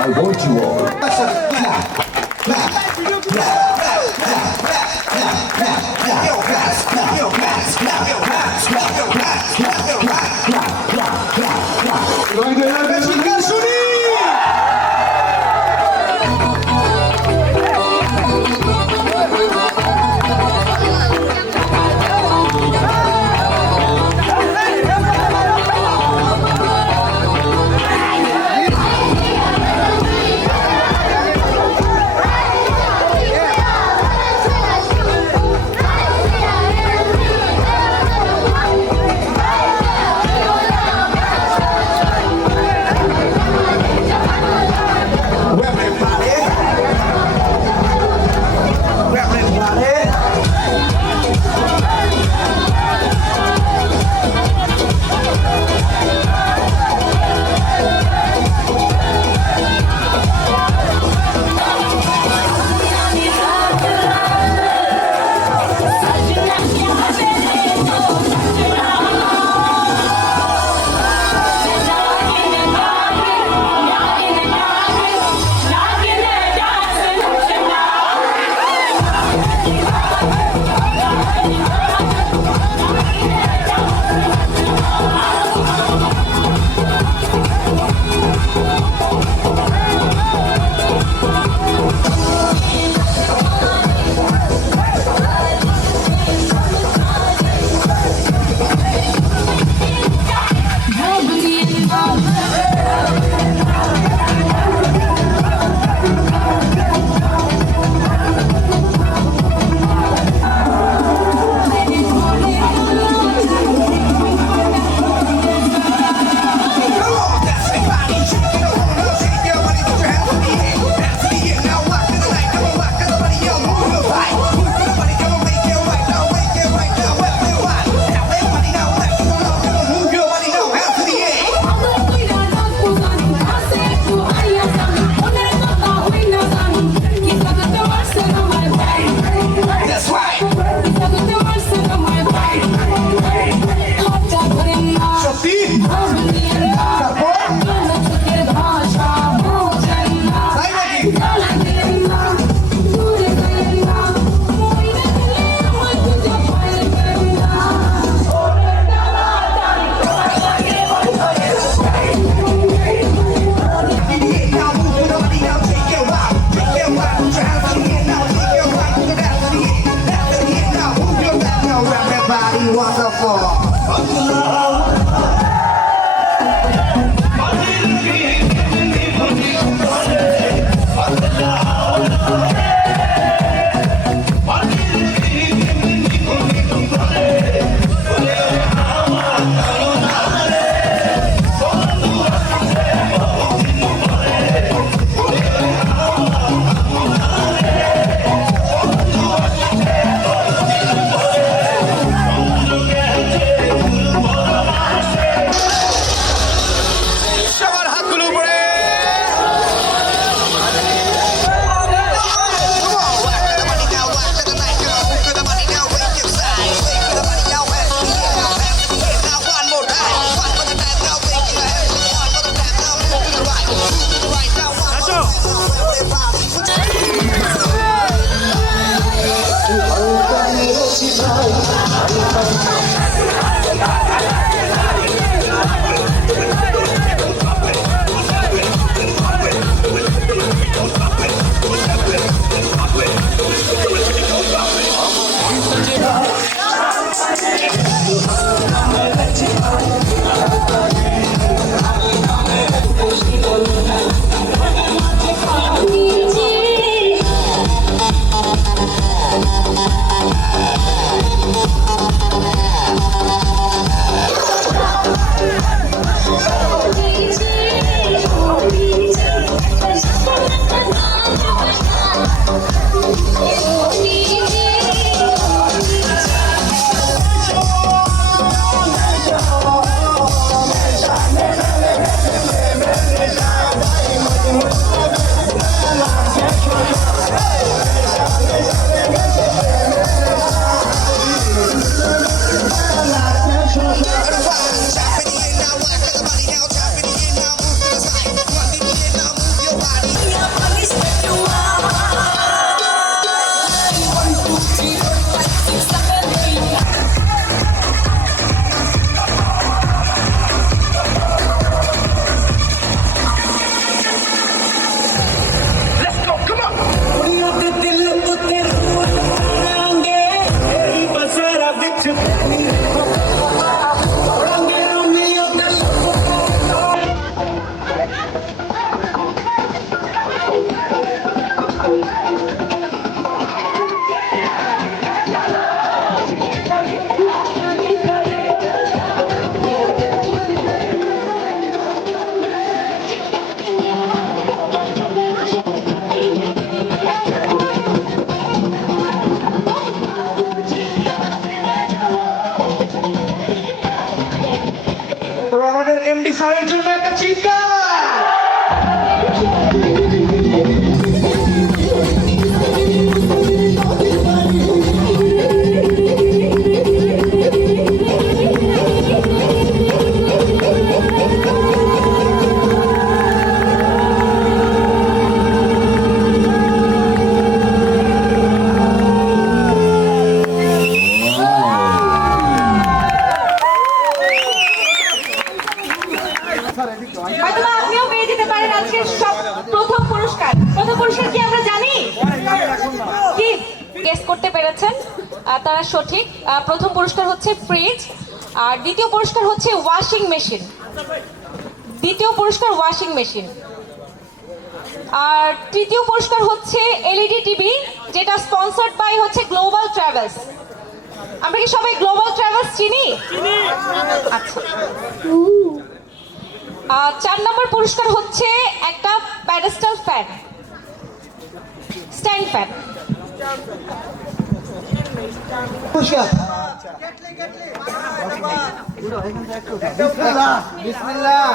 I want you all. MD স্যারের জন্য একটা চিৎকার। হয়তোবা আপনিও পেয়ে যেতে পারেন আজকের প্রথম পুরস্কার। প্রথম পুরস্কার কি আমরা জানি? কি গেস করতে পেরেছেন? তারা সঠিক। প্রথম পুরস্কার হচ্ছে ফ্রিজ, আর দ্বিতীয় পুরস্কার হচ্ছে ওয়াশিং মেশিন। দ্বিতীয় পুরস্কার ওয়াশিং মেশিন। আর তৃতীয় পুরস্কার হচ্ছে এলইডি টিভি, যেটা স্পন্সর্ড বাই হচ্ছে গ্লোবাল ট্রাভেলস। আমরা কি সবাই গ্লোবাল ট্রাভেলস চিনি? আচ্ছা। 4 নম্বর পুরস্কার হচ্ছে একটা প্যাডেস্টাল ফ্যান, স্ট্যান্ড ফ্যান। পুরস্কার বিসমিল্লাহ।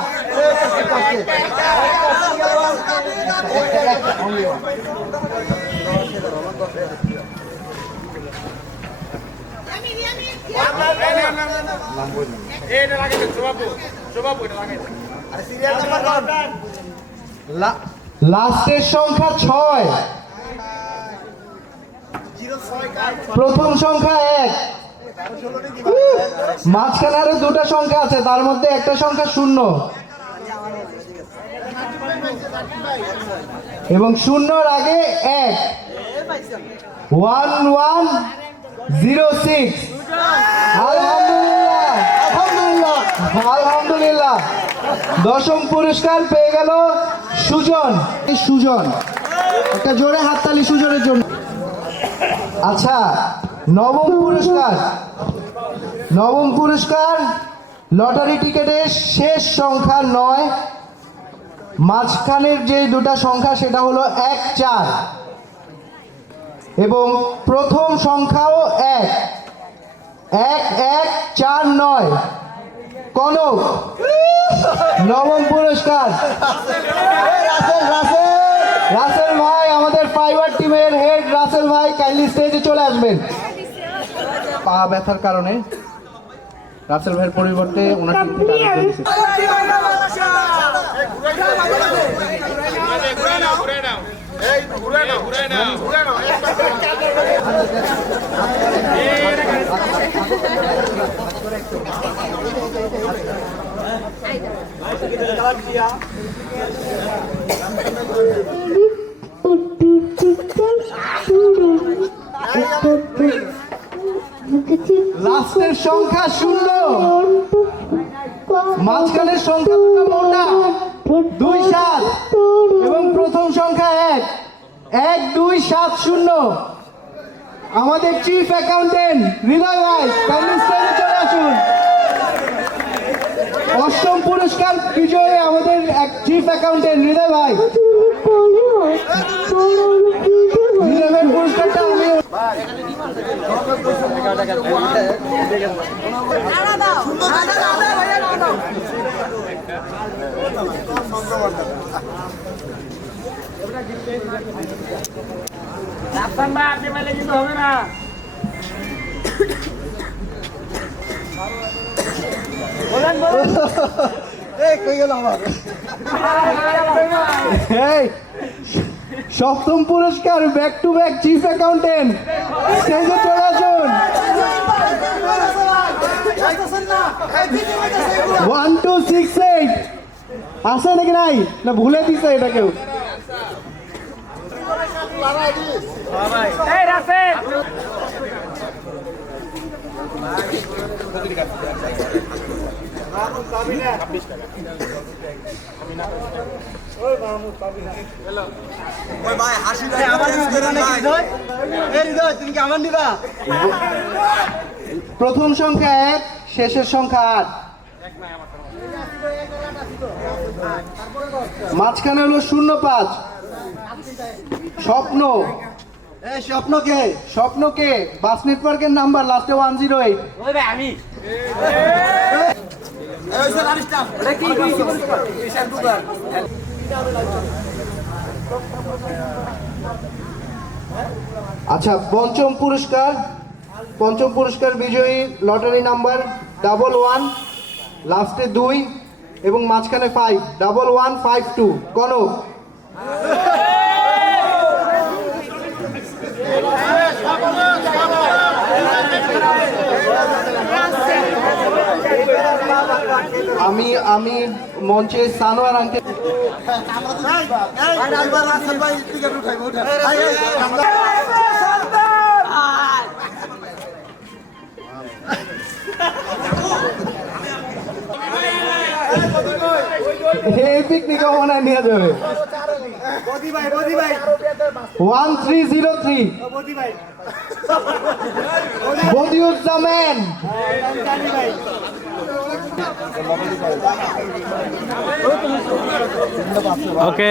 লাস্টের সংখ্যা 6, প্রথম সংখ্যা 1, মাঝখানে আরো দুটা সংখ্যা আছে, তার মধ্যে একটা সংখ্যা 0 এবং 0-র আগে 1। 1106। আলহামদুলিল্লাহ, আলহামদুলিল্লাহ, আলহামদুলিল্লাহ। দশম পুরস্কার পেয়ে গেল সুজন। সুজন, একটা জোরে হাততালি সুজনের জন্য। আচ্ছা, নবম পুরস্কার। নবম পুরস্কার লটারি টিকেটের শেষ সংখ্যা 9, মাঝখানের যে দুটা সংখ্যা সেটা হলো 1, 4 এবং প্রথম সংখ্যাও 1, 1, 1, 4, 9। কনক, নবম পুরস্কার। রাসেল ভাই, আমাদের ফাইবার টিমের হেড রাসেল ভাই, কাইন্ডলি স্টেজে চলে আসবেন। পা ব্যথার কারণে রাসেল ভাইয়ের পরিবর্তে ওনার টিম থেকে আরেকজন এসেছে। লাস্টের সংখ্যা 0, মাঝখানের সংখ্যা দুটো মোটা 2, 7 এবং প্রথম সংখ্যা 1, 1, 2, 7, 0। আমাদের চিফ অ্যাকাউন্টেন্ট হৃদয় ভাই, কাইন্ডলি স্টেজে চলে আসুন। অষ্টম পুরস্কার বিজয়ী আমাদের চিফ অ্যাকাউন্টেন্ট হৃদয় ভাই। হৃদয় পুরস্কারটা আমি হবে না। সপ্তম পুরস্কার back to back chief accountant, স্টেজে চলে আসুন। 1268 আছে নাকি? নাই না, ভুলে দিছে এটা কেউ? প্রথম সংখ্যা 1, শেষের সংখ্যা 8, মাঝখানে হলো 05। স্বপ্ন, স্বপ্নকে, স্বপ্নকে বাস নেটওয়ার্কের নাম্বার লাস্টে 108। আচ্ছা, পঞ্চম পুরস্কার বিজয়ী লটারি নাম্বার 11 লাস্টে 2 এবং মাঝখানে 5 1152 কনক। আমি মঞ্চে সানোয়ার আঙ্কেল এই পিকনিক মনে নিয়ে যাবে 1303 বদিউজ্জামান। ওকে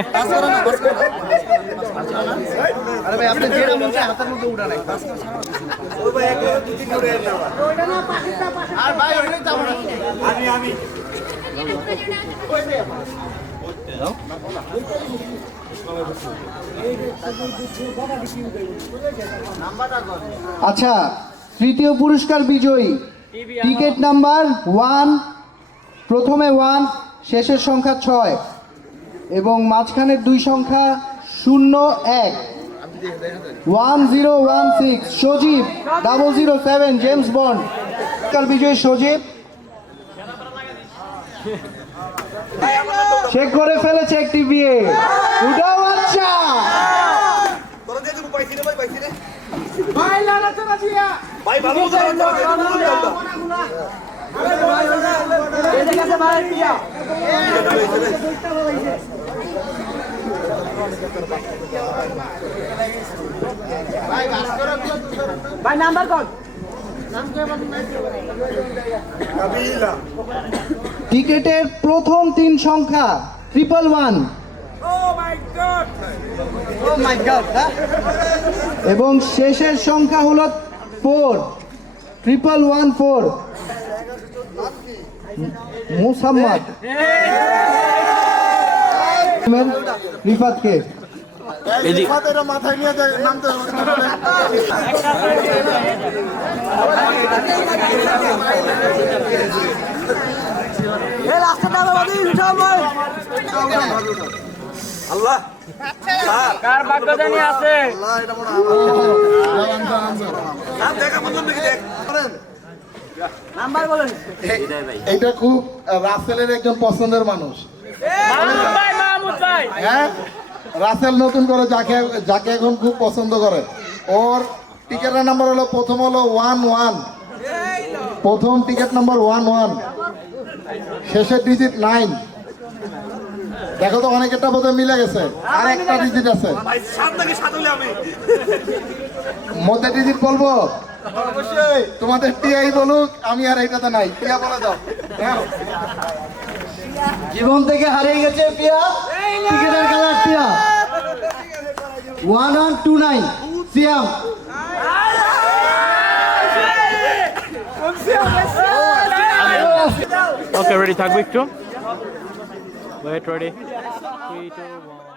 আচ্ছা, তৃতীয় পুরস্কার বিজয়ী টিকিট নাম্বার 1, প্রথমে 1 শেষের সংখ্যা 6 এবং মাঝখানের 2 সংখ্যা 01 1016 সজীব 007 জেমস বন্ড। পুরস্কার বিজয়ী সজীব সে করে ফেলেছে একটি বিয়ে। উঠাও বাচ্চা। ভাই নাম্বার কোন? টিকেটের প্রথম 3 সংখ্যা 111 এবং শেষের সংখ্যা হলো 4 1114 মুসাম্মদ রিফাতকে মাথায় নিয়ে নামতে কার ভাগ্য জানি আছে? নাম্বার বলেন। এটা খুব রাসেলের একজন পছন্দের মানুষ। মাহমুদ ভাই হ্যাঁ, রাসেল নতুন করে যাকে এখন খুব পছন্দ করে। ওর টিকেটের নাম্বার হলো প্রথম হলো 11, প্রথম টিকিট নাম্বার 11, শেষের ডিজিট 9। দেখো তো অনেকেরটা বোধহয় মিলে গেছে, আর একটা ডিজিট আছে মধ্যে ডিজিট বলবো তোমাদের টিআই বলুক, আমি আর এইটাতে নাই। টিয়া বলে দাও। জীবন থেকে হারিয়ে গেছে পিয়া, টিকেটের কালার পিয়া 1129 সিয়াম। ওকে রেডি থাকবো একটু। Wait ready 3 2 1